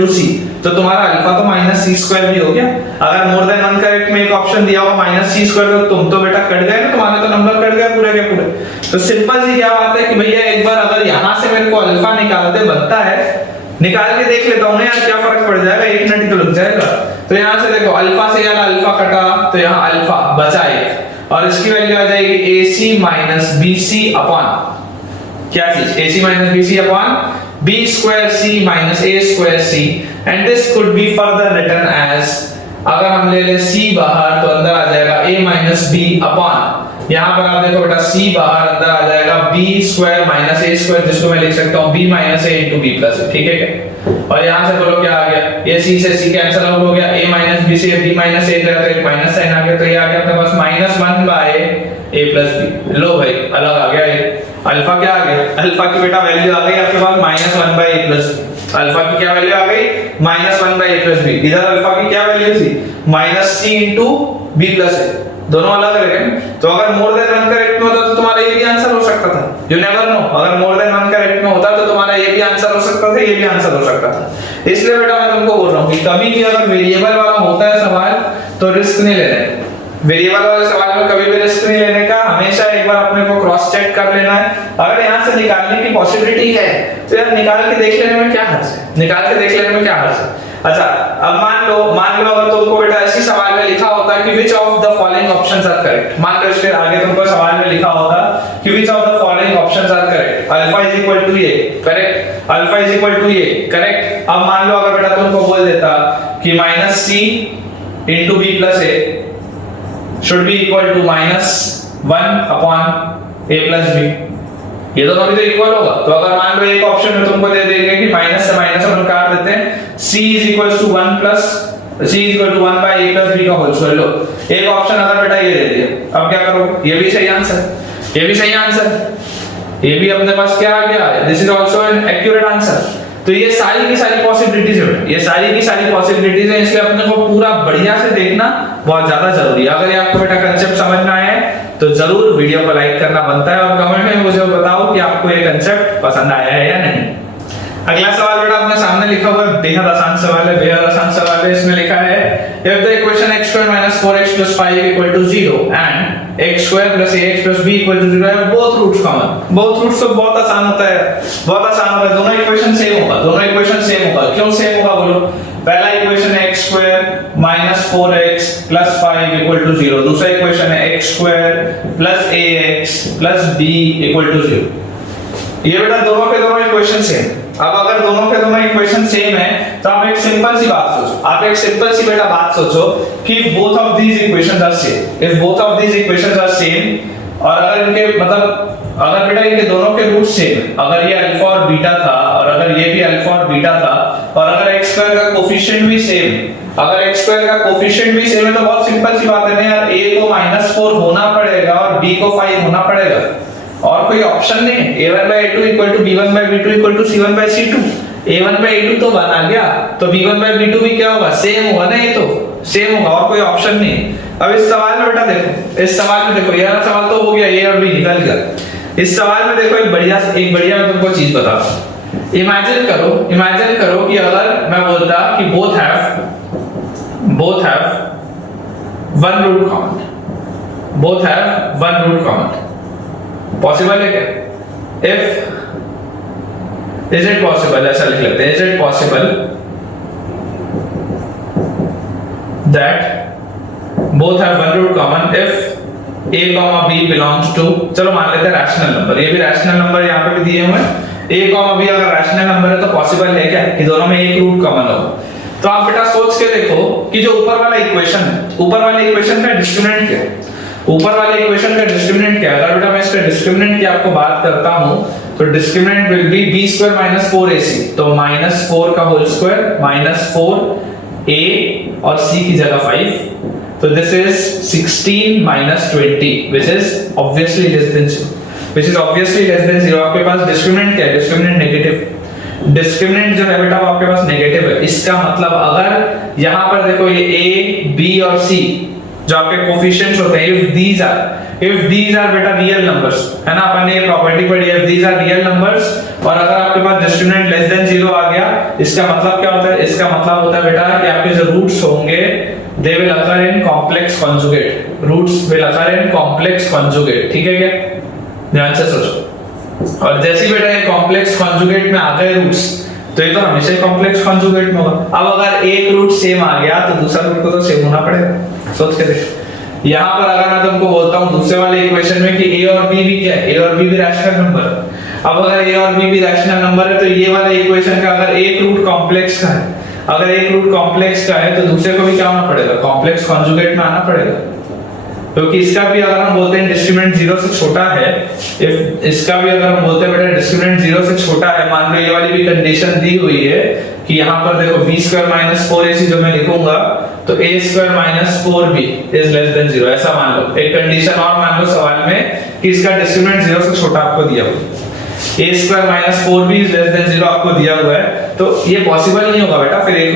= c, तो तुम्हारा अल्फा तो -c² भी हो गया। अगर मोर देन वन करेक्ट में एक ऑप्शन दिया होगा -c², तो तुम तो बेटा कट गए ना, तुम्हारे तो नंबर कट गए पूरे के पूरे। तो सिंपल सी क्या बात है कि भैया एक बार अगर यहां से मेरे को अल्फा निकालते बनता है, निकाल के देख लेता हूं ना यार, क्या फर्क पड़ जाएगा, 1 मिनट तो लग जाएगा। तो यहां से देखो अल्फा से यार अल्फा कटा, तो यहां अल्फा बचा 1 और इसकी वैल्यू आ जाएगी AC - BC अपॉन क्या चीज, AC - BC upon B²C - A²C, and this could be further written as, अगर हम ले ले C बाहर तो अंदर आ जाएगा A - B अपॉन, यहां पर आप देखो बेटा C बाहर अंदर आ जाएगा B² - A², जिसको मैं लिख सकता हूं B - A * B + A, ठीक है क्या। और यहां से बोलो क्या आ गया, ये C से C कैंसिल आउट हो गया, A - B से B - A गया तो एक माइनस साइन आ गया, तो ये आ गया अपने पास -1/a + b। लो भाई अलग आ गया, ये अल्फा क्या आ गया, अल्फा की बेटा वैल्यू आ गई आपके पास -1/a + b। अल्फा की क्या वैल्यू आ गई, -1/a + b। इधर अल्फा की क्या वैल्यू थी, -c * b + a, दोनों अलग अलग हैं। तो अगर मोर देन वन करेक्ट में होता तो तुम्हारा ये भी आंसर हो सकता था, यू नेवर नो। अगर मोर देन वन करेक्ट में होता तो तुम्हारा ये भी आंसर हो सकता था, ये भी आंसर हो सकता था। इसलिए बेटा मैं तुमको बोल रहा हूं कि कभी भी अगर वेरिएबल वाला होता है सवाल तो रिस्क नहीं लेना है। वेरिएबल वाले सवाल में कभी भी रिस्क नहीं लेने का, हमेशा एक बार अपने को क्रॉस चेक कर लेना है। अगर यहां से निकालने की पॉसिबिलिटी है तो यार निकाल के देख लेने में क्या हर्ज है, निकाल के देख लेने में क्या हर्ज है। अच्छा अब मान लो अगर तुमको बेटा ऐसी सवाल में लिखा होता है कि which of the following options are correct, मान लो इसके आगे तुमको सवाल में लिखा होता कि which of the following options are correct, alpha = a correct, alpha = a correct. अब मान लो अगर बेटा तुमको बोल देता कि -c * b + a should be equal to -1 upon a + b, ये दोनों भी तो इक्वल होगा। तो अगर मान लो एक ऑप्शन में तुमको दे देंगे कि माइनस से माइनस हम काट देते हैं, c = 1/a + b का होल स्क्वायर। लो एक ऑप्शन अगर बेटा ये दे दिया, अब क्या करो, ये भी सही आंसर, ये भी सही आंसर, ये भी अपने पास क्या आ गया, this is also an accurate answer. तो ये सारी की सारी पॉसिबिलिटीज है, ये सारी की सारी पॉसिबिलिटीज है, इसलिए अपने को पूरा बढ़िया से देखना बहुत ज्यादा जरूरी है। अगर ये आपको बेटा कांसेप्ट समझ में आया है तो जरूर वीडियो को लाइक करना बनता है और कमेंट में मुझे बताओ कि आपको ये कांसेप्ट पसंद आया है या नहीं। अगला सवाल बेटा अपने सामने लिखा हुआ है, बेहद आसान सवाल है, बेहद आसान सवाल है। इसमें लिखा है if the equation x² - 4x + 5 = 0 and x² + ax + b = 0 have both roots common। both roots तो बहुत आसान होता है, बहुत आसान होता है, दोनों इक्वेशन सेम होगा, दोनों इक्वेशन सेम होगा। क्यों सेम होगा बोलो, पहला इक्वेशन है x² - 4x + 5 = 0, दूसरा इक्वेशन है x² + ax + b = 0। ये बेटा दोनों के दोनों इक्वेशन सेम। अब अगर दोनों के दोनों इक्वेशन सेम है तो आप एक सिंपल सी बात सोचो, आप एक सिंपल सी बेटा बात सोचो कि both of these equations are same. If both of these equations are same और अगर इनके मतलब अगर बेटा इनके दोनों के रूट सेम, अगर ये अल्फा और बीटा था और अगर ये भी अल्फा और बीटा था और अगर x² का कोफिशिएंट भी सेम, अगर x² का कोफिशिएंट भी सेम है तो बहुत सिंपल सी बात है ना यार, a को -4 होना पड़ेगा और b को 5 होना पड़ेगा, और कोई ऑप्शन नहीं है। a1/a2 = b1/b2 = c1/c2, a1/a2 तो 1 आ गया, तो b1/b2 भी क्या होगा, सेम होगा ना, ये तो सेम होगा और कोई ऑप्शन नहीं। अब इस सवाल में बेटा देखो, इस सवाल में देखो, यह सवाल तो हो गया, ये और भी निकल गया। इस सवाल में देखो एक बढ़िया मैं तुमको चीज बताता हूं। इमेजिन करो कि अगर मैं बोलता कि both have one root common, possible है क्या? इज इट पॉसिबल, ऐसा लिख लेते हैं, is it possible that both have one root common if a, b belongs to, चलो मान लेते हैं रैशनल नंबर, ये भी रैशनल नंबर यहाँ पे भी दिए हुए हैं, a, b अगर रैशनल नंबर है तो पॉसिबल है क्या कि दोनों में एक रूट कॉमन हो। तो आप बेटा सोच के देखो कि जो ऊपर वाला इक्वेशन है, ऊपर वाले इक्वेशन का डिस्क्रिमिनेंट क्या है, ऊपर वाले इक्वेशन का डिस्क्रिमिनेंट क्या है? अगर बेटा मैं इसका डिस्क्रिमिनेंट की आपको बात करता हूं तो discriminant will be b square minus 4ac, तो माइनस 4 का होल स्क्वायर माइनस 4a और c की जगह 5, तो this is 16 minus 20 which is obviously less than 0, which is obviously less than 0। आपके पास डिस्क्रिमिनेंट क्या है? डिस्क्रिमिनेंट नेगेटिव, डिस्क्रिमिनेंट जो है बेटा वो आपके पास नेगेटिव है। इसका मतलब अगर यहां पर देखो ये a b और c जो आपके कोफिशिएंट्स होते हैं, इफ दीज आर बेटा रियल नंबर्स, है ना, अपन ने ये प्रॉपर्टी पढ़ी है, if these are real numbers, और अगर आपके पास डिस्क्रिमिनेंट लेस देन 0 आ गया, इसका मतलब क्या होता है? इसका मतलब होता है बेटा कि आपके जो रूट्स होंगे they will occur in complex conjugate, roots will occur in complex conjugate. ठीक है क्या? ध्यान से सोचो। और जैसे ही बेटा ये कॉम्प्लेक्स कॉन्जुगेट में आ गए रूट्स, तो ये तो हमेशा कॉम्प्लेक्स कॉन्जुगेट में होगा। अब अगर एक रूट सेम आ गया तो दूसरा रूट को तो सेम होना पड़ेगा। सोच के देखो, यहाँ पर अगर मैं तुमको बोलता हूँ दूसरे वाले इक्वेशन में कि a और b भी क्या है? a और b भी रैशनल नंबर है। अब अगर a और b भी रैशनल नंबर है तो ये वाले इक्वेशन का अगर एक रूट कॉम्प्लेक्स का है, अगर एक रूट कॉम्प्लेक्स का है तो दूसरे को भी क्या होना पड़ेगा? कॉम्प्लेक्स कॉन्जुगेट में आना पड़ेगा। क्योंकि इसका भी अगर हम बोलते हैं डिस्क्रिमिनेंट 0 से छोटा है, इफ इसका भी अगर हम बोलते हैं बेटा डिस्क्रिमिनेंट 0 से छोटा है, मान लो ये वाली भी कंडीशन दी हुई है कि यहाँ पर देखो b स्क्वायर माइनस 4ac जो मैं लिखूंगा तो a square minus 4b is less than 0, ऐसा मान लो। एक कंडीशन और मान लो सवाल में कि इसका डिस्क्रिमिनेंट 0 से छोटा आपको दिया हुआ है, a square minus 4b is less than 0 आपको दिया हुआ है, तो ये पॉसिबल नहीं होगा बेटा फिर एक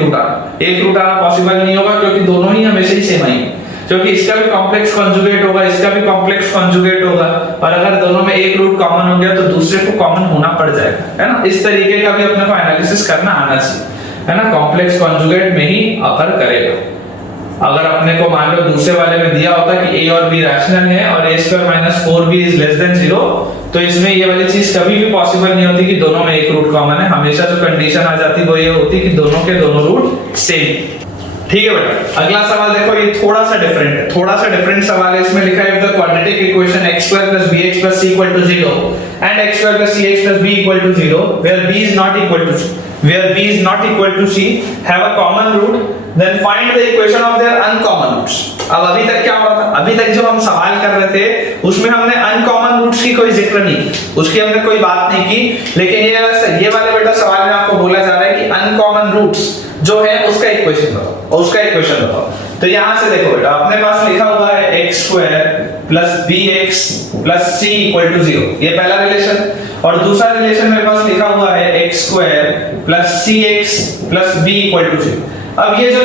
रूट आना पॉसिबल नहीं होगा, क्योंकि दोनों ही हमेशा ही सेम आएंगे, क्योंकि इसका भी कॉम्प्लेक्स कॉन्जुगेट होगा, इसका भी कॉम्प्लेक्स कॉन्जुगेट होगा, और अगर दोनों में एक रूट कॉमन हो गया तो दूसरे को कॉमन होना पड़ जाएगा, है ना। इस तरीके का भी अपने को एनालिसिस करना आना चाहिए, है ना। कॉम्प्लेक्स कॉन्जुगेट में ही अकर करेगा। अगर अपने को मान लो दूसरे वाले में दिया होता कि a और b रैशनल है और a square minus 4b is less than 0, तो इसमें ये वाली चीज कभी भी पॉसिबल नहीं होती कि दोनों में एक रूट कॉमन है। हमेशा जो कंडीशन आ जाती वो ये होती कि दोनों के दोनों रूट सेम। ठीक है बेटा, अगला सवाल देखो, ये थोड़ा सा डिफरेंट सवाल है। इसमें लिखा है the quadratic equation x2 + bx + c = 0 and x2 + cx + b = 0 where b is not equal to c have a common root, then find the equation of their uncommon roots। अब अभी तक क्या हुआ था? अभी तक जो हम सवाल कर रहे थे उसमें हमने अनकॉमन रूट्स की कोई जिक्र नहीं की, उसकी हमने कोई बात नहीं की, लेकिन ये वाले बेटा सवाल में आपको बोला जा रहा है कि अनकॉमन रूट्स जो है उसका इक्वेशन बताओ। तो यहां से देखो बेटा, अपने पास लिखा हुआ है x² + bx + c = 0, ये पहला रिलेशन, और दूसरा रिलेशन मेरे पास लिखा हुआ है x² + cx + b = 0। अब ये जो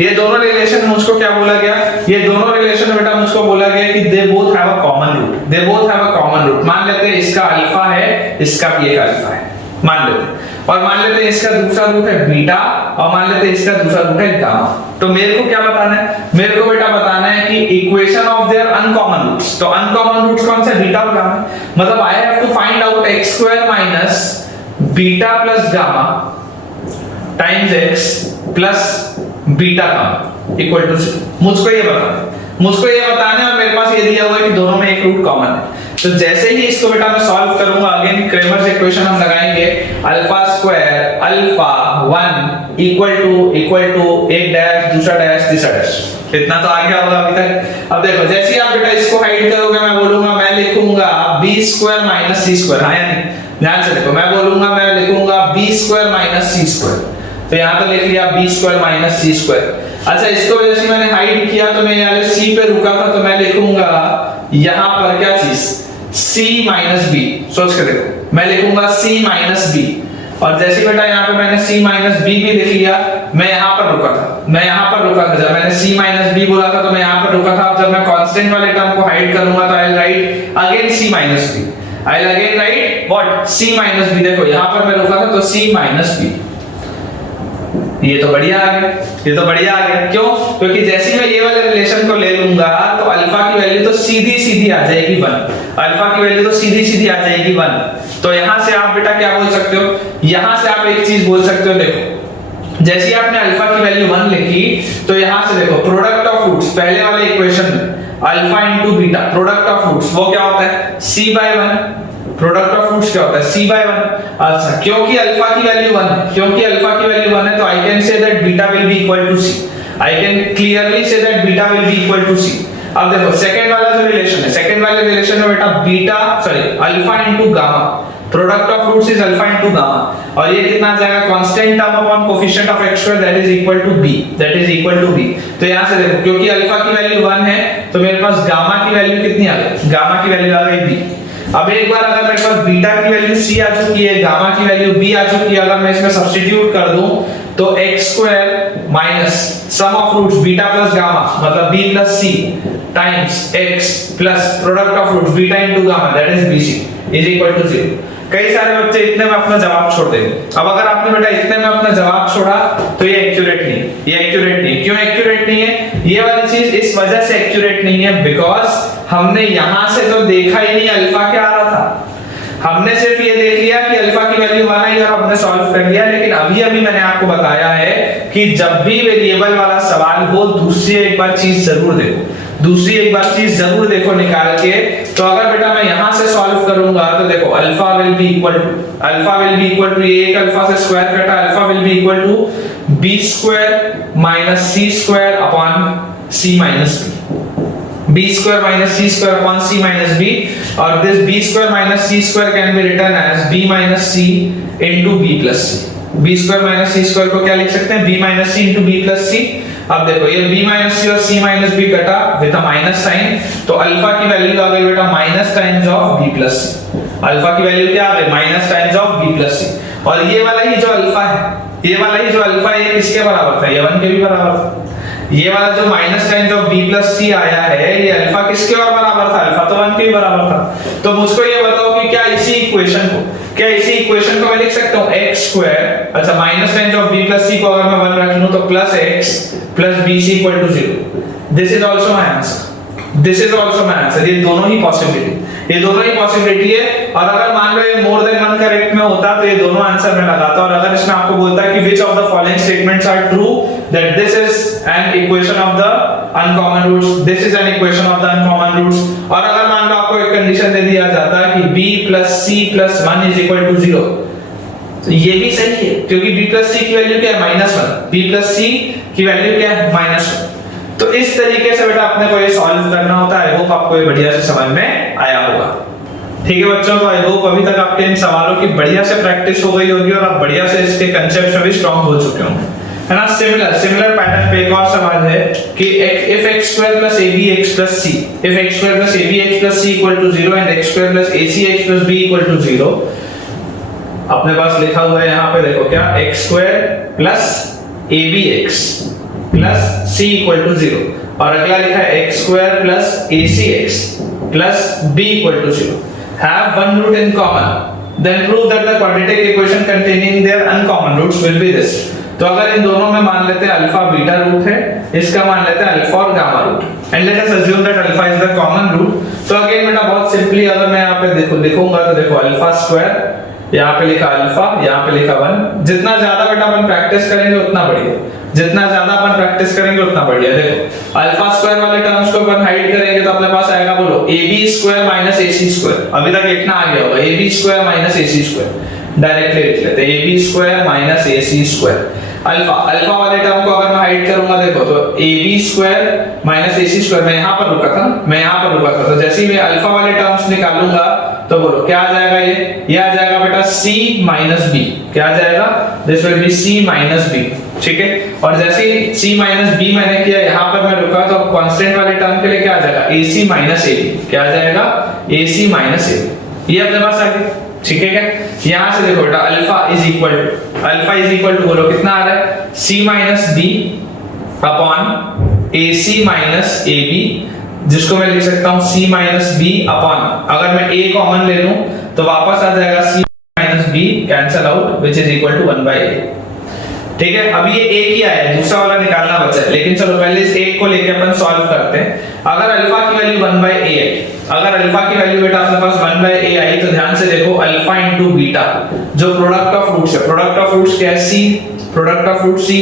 ये दोनों रिलेशन मुझको क्या बोला गया? ये दोनों रिलेशन बेटा मुझको बोला गया कि they both have a common root. मान लेते हैं इसका अल्फा है, इसका भी एक अल्फा है, मान लेते हैं, और मान लेते हैं इसका दूसरा रूट है बीटा, और मान लेते हैं इसका दूसरा रूट है गामा। तो मेरे को क्या बताना है? मेरे को बेटा बताना है कि equation of their uncommon roots. तो अनकॉमन रूट्स कौन सा? बीटा और गामा। मतलब I have to find out x² - beta + gamma times x + beta gamma = 0। मुझको ये बताना है, और मेरे पास ये दिया हुआ है कि दोनों में एक रूट कॉमन है। तो जैसे ही इसको बेटा मैं सॉल्व करूंगा, अगेन क्रेमर्स इक्वेशन हम लगाएंगे, α² α1 इक्वल टू एक डैश, दूसरा डैश, तीसरा डैश। इतना तो आ गया होगा अभी तक। अब देखो, जैसे ही आप बेटा इसको हाइड करोगे, मैं बोलूंगा, मैं लिखूंगा b² - c², हां या नहीं? ध्यान से देखो, मैं लिखूंगा b² - c², तो यहां तो लिख लिया b² - c²। अच्छा, इसको जैसे मैंने हाइड किया तो मैं यहाँ c पे रुका था, तो मैं लिखूंगा यहां पर क्या चीज? c - b। सोच के देखो, मैं लिखूंगा c - b, और जैसे बेटा यहाँ पे मैंने c - b भी लिख लिया, मैं यहाँ पर रुका था, जब मैंने c - b बोला था तो मैं यहाँ पर रुका था। अब जब मैं कांस्टेंट वाले टर्म को हाइड करूंगा तो I write again c - b, I again write what? c - b। देखो यहाँ पर मैं रुका था तो c - b। ये तो बढ़िया आ गया, क्यों? क्योंकि जैसे मैं ये वाले रिलेशन को ले लूंगा तो अल्फा की वैल्यू तो सीधी आ जाएगी 1। तो यहां से आप बेटा क्या बोल सकते हो? यहां से आप एक चीज बोल सकते हो, देखो, जैसे ही आपने अल्फा की वैल्यू 1 लिखी, तो यहां से देखो प्रोडक्ट ऑफ रूट्स, पहले वाले इक्वेशन में alpha * beta product of roots वो क्या होता है? c/1 प्रोडक्ट ऑफ फ्रूट्स क्या होता है c by 1। अच्छा, क्योंकि अल्फा की वैल्यू 1 है, क्योंकि अल्फा की वैल्यू 1 है तो I can say that beta will be equal to c। I can clearly say that beta will be equal to c। अब देखो सेकंड वाला जो रिलेशन है, सेकंड वाले रिलेशन में बेटा beta sorry alpha into gamma, product of fruits is alpha into gamma, और ये कितना आ जाएगा constant term upon coefficient of x square that is equal to b, that is equal to b। तो यहां से देखो क्योंकि अल्फा की वैल्यू 1 है तो मेरे पास गामा की वैल्यू कितनी आ गई, गामा की वैल्यू आ गई b। अब एक बार अगर मेरे पास बीटा की वैल्यू c आ चुकी है, गामा की वैल्यू b आ चुकी है, अगर मैं इसमें सब्स्टिट्यूट कर दूं तो x square minus sum of roots beta plus gamma मतलब b plus c times x plus product of roots beta into gamma that is bc is equal to 0। कई सारे बच्चे इतने में अपना जवाब छोड़ देंगे। अब अगर आपने बेटा इतने में अपना जवाब छोड़ा तो ये एक्यूरेट नहीं है, ये एक्यूरेट नहीं है। क्यों एक्यूरेट नहीं है? ये वाली चीज इस वजह से एक्यूरेट नहीं है बिकॉज़ हमने यहां से तो देखा ही नहीं अल्फा क्या आ रहा था, हमने सिर्फ ये देख लिया कि अल्फा की वैल्यू 1 आई और हमने सॉल्व कर लिया। लेकिन अभी अभी मैंने आपको बताया है कि जब भी वेरिएबल वाला सवाल हो दूसरी एक बार चीज जरूर देखो, दूसरी एक बार चीज जरूर देखो निकाल के। तो अगर बेटा मैं यहां से सॉल्व करूंगा तो देखो alpha will be equal to ये एक अल्फा से स्क्वायर कटा, alpha will be equal to b square minus c square upon c minus b, b square minus c square upon c minus b, और this b square minus c square can be written as b minus c into b plus c। b square minus c square को क्या लिख सकते हैं, b minus c into b plus c। अब देखो ये b minus c और c minus b कटा विद अ माइनस साइन, तो अल्फा की वैल्यू आ गई बेटा minus times of b plus c। Alpha की वैल्यू क्या आ गई, minus times of b plus c। और ये वाला ही जो अल्फा है, ये वाला ही जो अल्फा है ये किसके बराबर था, ये 1 के भी बराबर था। ये वाला जो minus times of b plus c आया है ये अल्फा किसके और बराबर था, अल्फा तो 1 के भी बराबर था। तो मुझको ये बताओ कि क्या इसी इक्वेशन को मैं लिख सकता हूं x स्क्वायर, अच्छा minus times of b plus c को अगर मैं 1 रख लूं तो plus x plus bc equal to 0। This is also my answer, this is also my answer. ये दोनों ही पॉसिबिलिटी, ये दोनों ही पॉसिबिलिटी है। और अगर मान लो ये मोर देन 1 करेक्ट में होता तो ये दोनों आंसर में लगाता। और अगर इसमें आपको बोलता है कि which of the following statements are true, that this is an equation of the uncommon roots, this is an equation of the uncommon roots. और अगर मान लो आपको एक कंडीशन दे दिया जाता कि b plus c plus 1 is equal to 0, तो ये भी सही है क्योंकि b प्लस c की वैल्यू क्या है, माइनस 1, b प्लस c की वैल्यू क्या है, माइनस 1। तो इस तरीके से बेटा अपने को ये सॉल्व करना होता है। आई होप आपको ये बढ़िया से समझ में आया होगा। ठीक है बच्चों, तो आई होप अभी तक आपके इन सवालों की बढ़िया से प्रैक्टिस हो गई होगी और आप बढ़िया से इसके कांसेप्ट में भी स्ट्रांग हो चुके होंगे, है ना। सिमिलर पैटर्न पे एक और सवाल है कि if x square plus abx plus c, if x square plus abx plus c equal to 0 and x square plus acx plus b equal to 0, अपने पास लिखा हुआ है यहाँ पे देखो क्या, x square plus abx plus c equal to 0, और अगला लिखा है x square plus acx plus b equal to 0 have one root in common, then prove that the quadratic equation containing their uncommon roots will be this। तो अगर इन दोनों में मान लेते हैं अल्फा बीटा रूट है, इसका मान लेते हैं अल्फा और gamma root, and let us assume that alpha is the common root. तो अगेन बेटा बहुत सिंपली अगर मैं यहाँ पे लिखूंगा तो देखो अल्फा स्क्वायर, यहाँ पे लिखा अल्फा, यहाँ पे लिखा 1। जितना ज्यादा बेटा अपन प्रैक्टिस करेंगे उतना बढ़िया, जितना ज्यादा अपन प्रैक्टिस करेंगे उतना बढ़िया। देखो अल्फा स्क्वायर वाले टर्म्स को अपन हाइड करेंगे तो अपने पास आएगा, बोलो ab square minus ac square. अभी तक लिखना आ गया होगा ab square minus ac square, directly लिख लेते हैं ab square minus ac square. Alpha वाले टर्म को अगर मैं हाइड करूंगा देखो तो ab square minus ac square, मैं यहां पर रुका था, तो जैसे ही मैं अल्फा वाले टर्म्स निकालूंगा तो बोलो क्या आ जाएगा, ये आ जाएगा बेटा c माइनस b, क्या आ जाएगा, this will B c minus b, ठीक है। और जैसे ही c माइनस b मैंने किया, यहां पर मैं रुका तो कांस्टेंट वाले टर्म के लिए क्या आ जाएगा, ac माइनस ab, क्या आ जाएगा, ac माइनस ab, ये अपने पास आ गया, ठीक है क्या। यहां से देखो बेटा अल्फा इज इक्वल टू बोलो कितना आ रहा है, c minus b upon ac minus ab, जिसको मैं लिख सकता हूं c माइनस b अपॉन, अगर मैं a कॉमन ले लूं तो वापस आ जाएगा c minus b cancel out which is equal to 1 by a। ठीक है, अभी ये एक ही आया है, दूसरा वाला निकालना बचा है, लेकिन चलो पहले इस एक को लेके अपन सॉल्व करते हैं। अगर अल्फा की वैल्यू 1 बाय a आई, अगर अल्फा की वैल्यू बेटा अपने पास 1 बाय a आई तो ध्यान से देखो अल्फा इनटू बीटा जो प्रोडक्ट ऑफ रूट्स है, प्रोडक्ट ऑफ रूट्स क्या है, c, product of root c।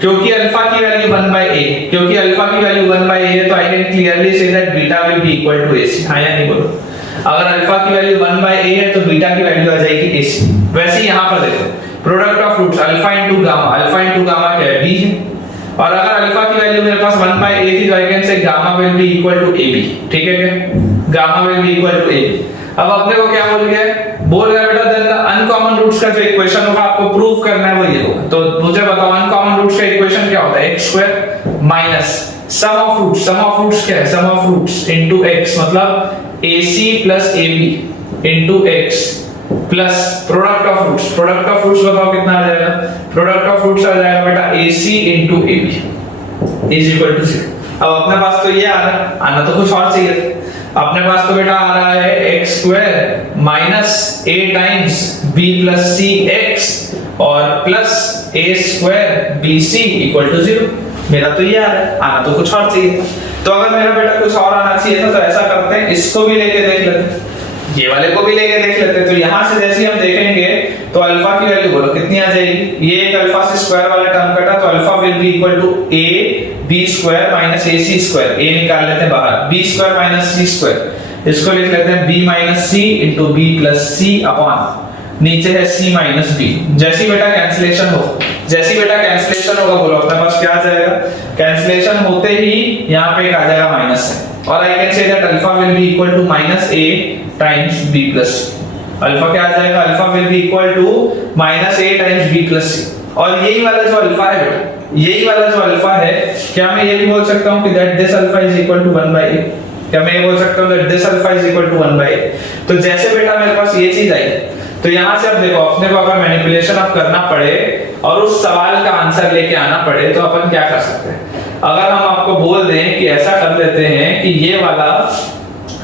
क्योंकि अल्फा की वैल्यू 1 बाय a, क्योंकि अल्फा की वैल्यू 1 बाय a है तो I can clearly say that beta will be equal to ac। हां या नहीं बोलो, अगर अल्फा की वैल्यू 1/a है तो बीटा की वैल्यू आ जाएगी ac। वैसे यहां पर देखो product of roots alpha into gamma क्या है b है, और अगर अल्फा की वैल्यू मेरे पास 1/a थी तो I can say gamma will be equal to ab। ठीक है क्या, gamma will be equal to ab। अब अपने को क्या बोल गया है, बोल रहा है बेटा देन द अनकॉमन रूट्स का जो इक्वेशन होगा आपको प्रूव करना है वो ये होगा। तो मुझे बताओ अनकॉमन रूट्स का इक्वेशन क्या होता है, x² minus sum of roots क्या है, sum of roots into x मतलब ac plus ab into x plus product of roots बताओ कितना आ जाएगा, प्रोडक्ट ऑफ रूट्स आ जाएगा बेटा ac into ab is equal to 0। अब अपने पास तो ये आ रहा है, आना तो कुछ और चाहिए। अपने पास तो बेटा आ रहा है x² minus a times b plus c x और plus a² bc equal to 0। मेरा तो ये आ रहा है, आना तो कुछ और चाहिए। तो अगर मेरा बेटा कुछ और आना चाहिए तो ऐसा करते हैं, इसको भी लेके देख लेते हैं, ये वाले को भी लेके देख लेते हैं। तो यहां से जैसे हम देखेंगे तो अल्फा की वैल्यू बोलो कितनी आ जाएगी, ये एक अल्फा से स्क्वायर वाला टर्म कटा तो alpha will be equal to a b square minus ac square, a निकाल लेते हैं बाहर, b square minus c square, इसको लिख लेते हैं b minus c into b plus c upon नीचे है c माइनस b। जैसी बेटा कैंसिलेशन होगा बोलो अपने पास क्या आ जाएगा, कैंसिलेशन होते ही यहां पे एक आ जाएगा माइनस है, और I can say that alpha will be equal to minus a times b plus c। Alpha क्या आ जाएगा, alpha will be equal to minus a times b plus c। और यही वाला जो अल्फा है बेटा, यही वाला जो अल्फा है, क्या मैं ये भी बोल सकता हूं कि that this alpha is equal to 1/a, क्या मैं ये बोल सकता हूं that this alpha is equal to 1/a। तो जैसे बेटा मेरे पास ये चीज आई तो यहां से अब देखो अपने को अगर मैनिपुलेशन अब करना पड़े और उस सवाल का आंसर लेके आना पड़े तो अपन क्या कर सकते हैं। अगर हम आपको बोल दें कि ऐसा कर लेते हैं कि ये वाला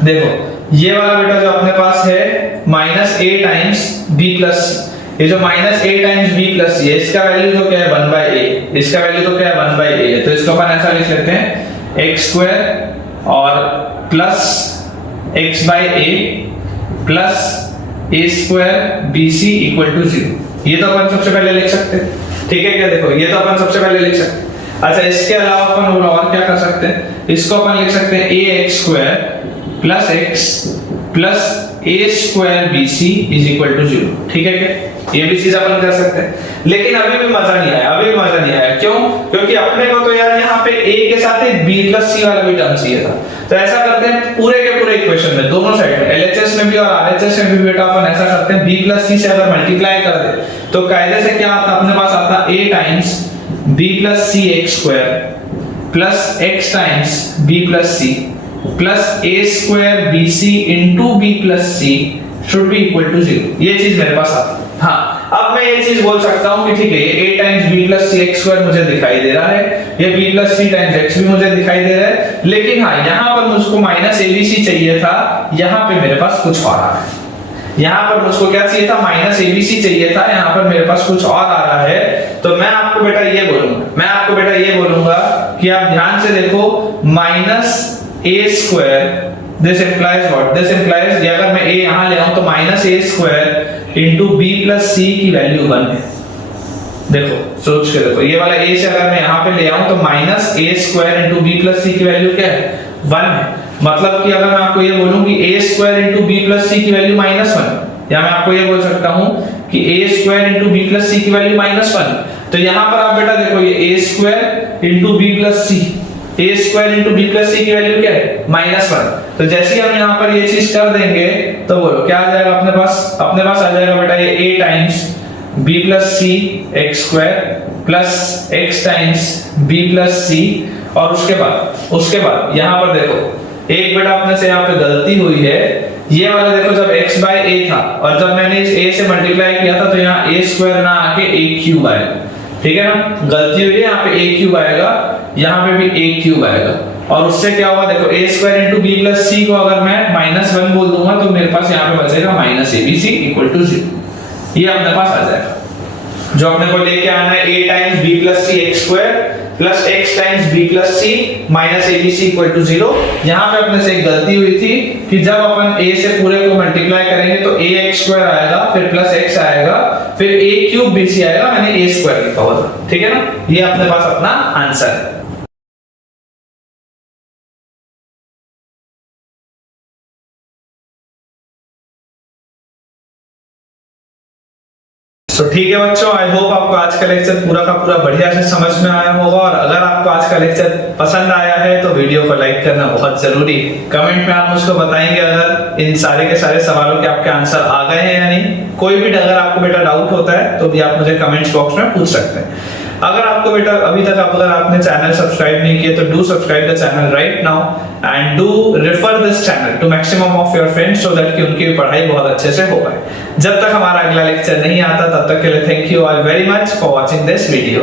देखो, ये वाला बेटा जो अपने पास है minus a times b plus c, ये जो minus a times b plus c है इसका वैल्यू तो क्या है 1/a, इसका वैल्यू तो क्या है 1/a है। तो इसको अपन ऐसा लिख लेते हैं x² और plus x/a plus a² bc equal to 0। ये तो अपन सबसे पहले लिख सकते हैं, ठीक है क्या, देखो ये तो अपन सबसे पहले लिख सकते हैं। अच्छा इसके अलावा अपन और क्या कर सकते हैं, इसको अपन लिख सकते हैं ax² plus x plus a² bc is equal to 0। ठीक है क्या, ये भी चीज अपन कर सकते हैं। लेकिन अभी भी मजा नहीं आया, क्यों, क्योंकि अपने को तो यार यहाँ पे a के साथ एक b प्लस c वाला भी टर्म चाहिए था। तो ऐसा करते हैं पूरे के पूरे इक्वेशन में दोनों साइड में LHS में भी और RHS में भी बेटा अपन ऐसा करते हैं b प्लस c से अगर मल्टीप्लाई कर दे तो कायदे से क्या आता अपने पास आता a times b plus c x² plus x times b plus c plus a² bc into b plus c should be equal to 0। ये चीज मेरे पास आती है। हाँ अब मैं ये चीज बोल सकता हूँ कि ठीक है ये a times b plus c x² मुझे दिखाई दे रहा है, ये b plus c times x भी मुझे दिखाई दे रहा है, लेकिन हाँ यहाँ पर मुझको माइनस abc चाहिए था, यहाँ पे मेरे पास कुछ और आ रहा है। यहाँ पर मुझको क्या चाहिए था, माइनस abc चाहिए था, यहाँ पर मेरे पास कुछ और आ रहा है। तो मैं आपको बेटा ये बोलूंगा कि आप ध्यान से देखो minus a², this implies what, this implies कि अगर मैं a यहां ले आऊं तो minus a² into b plus c की वैल्यू 1 है। देखो सोच के देखो, ये वाला a से अगर मैं यहां पे ले आऊं तो minus a² into b plus c की वैल्यू क्या है 1 है। मतलब कि अगर मैं आपको ये बोलूं कि a² into b plus c की वैल्यू -1, या मैं आपको ये बोल सकता हूं कि a² into b plus c की वैल्यू -1, तो यहां पर आप बेटा देखो ये a² into b plus c, a² into b plus c की वैल्यू क्या है -1। तो जैसे ही हम यहाँ पर ये चीज कर देंगे तो बोलो क्या आ जाएगा अपने पास आ जाएगा बेटा ये a times b plus c x² plus x times b plus c, और उसके बाद यहाँ पर देखो एक बेटा अपने से यहाँ पे गलती हुई है, ये वाला देखो जब x/a था और जब मैंने इस a से मल्टीप्लाई किया था तो यहाँ a² ना आके a³ आएगा। ठीक है ना, गलती हुई है, यहाँ पे a³ आएगा, यहाँ पे भी a³ आएगा, और उससे क्या होगा देखो a² into b plus c को अगर मैं -1 बोल दूंगा तो मेरे पास यहाँ पे बचेगा माइनस abc इक्वल टू 0। ये अपने पास आ जाएगा। जो अपने को लेके आना है a times b plus c x² plus x times b plus c minus abc equal to 0। यहाँ पे अपने से एक गलती हुई थी कि जब अपन a से पूरे को मल्टीप्लाई करेंगे तो ax² आएगा, फिर प्लस x आएगा, फिर a³ bc आएगा, मैंने a² लिखा हुआ था। ठीक है ना, ये अपने पास अपना आंसर है। सो ठीक है बच्चों, आई होप आपको आज का लेक्चर पूरा का पूरा बढ़िया से समझ में आया होगा, और अगर आपको आज का लेक्चर पसंद आया है तो वीडियो को लाइक करना बहुत जरूरी। कमेंट में आप मुझको बताएंगे अगर इन सारे के सारे सवालों के आपके आंसर आ गए हैं या नहीं। कोई भी अगर आपको बेटा डाउट होता है तो भी आप मुझे कमेंट्स बॉक्स में पूछ सकते हैं। अगर आपको बेटा अभी तक अगर आपने चैनल सब्सक्राइब नहीं किया तो do subscribe the channel right now and do refer this channel to maximum of your friends so that कि उनकी पढ़ाई बहुत अच्छे से हो पाए। जब तक हमारा अगला लेक्चर नहीं आता तब तक के लिए thank you all very much for watching this video.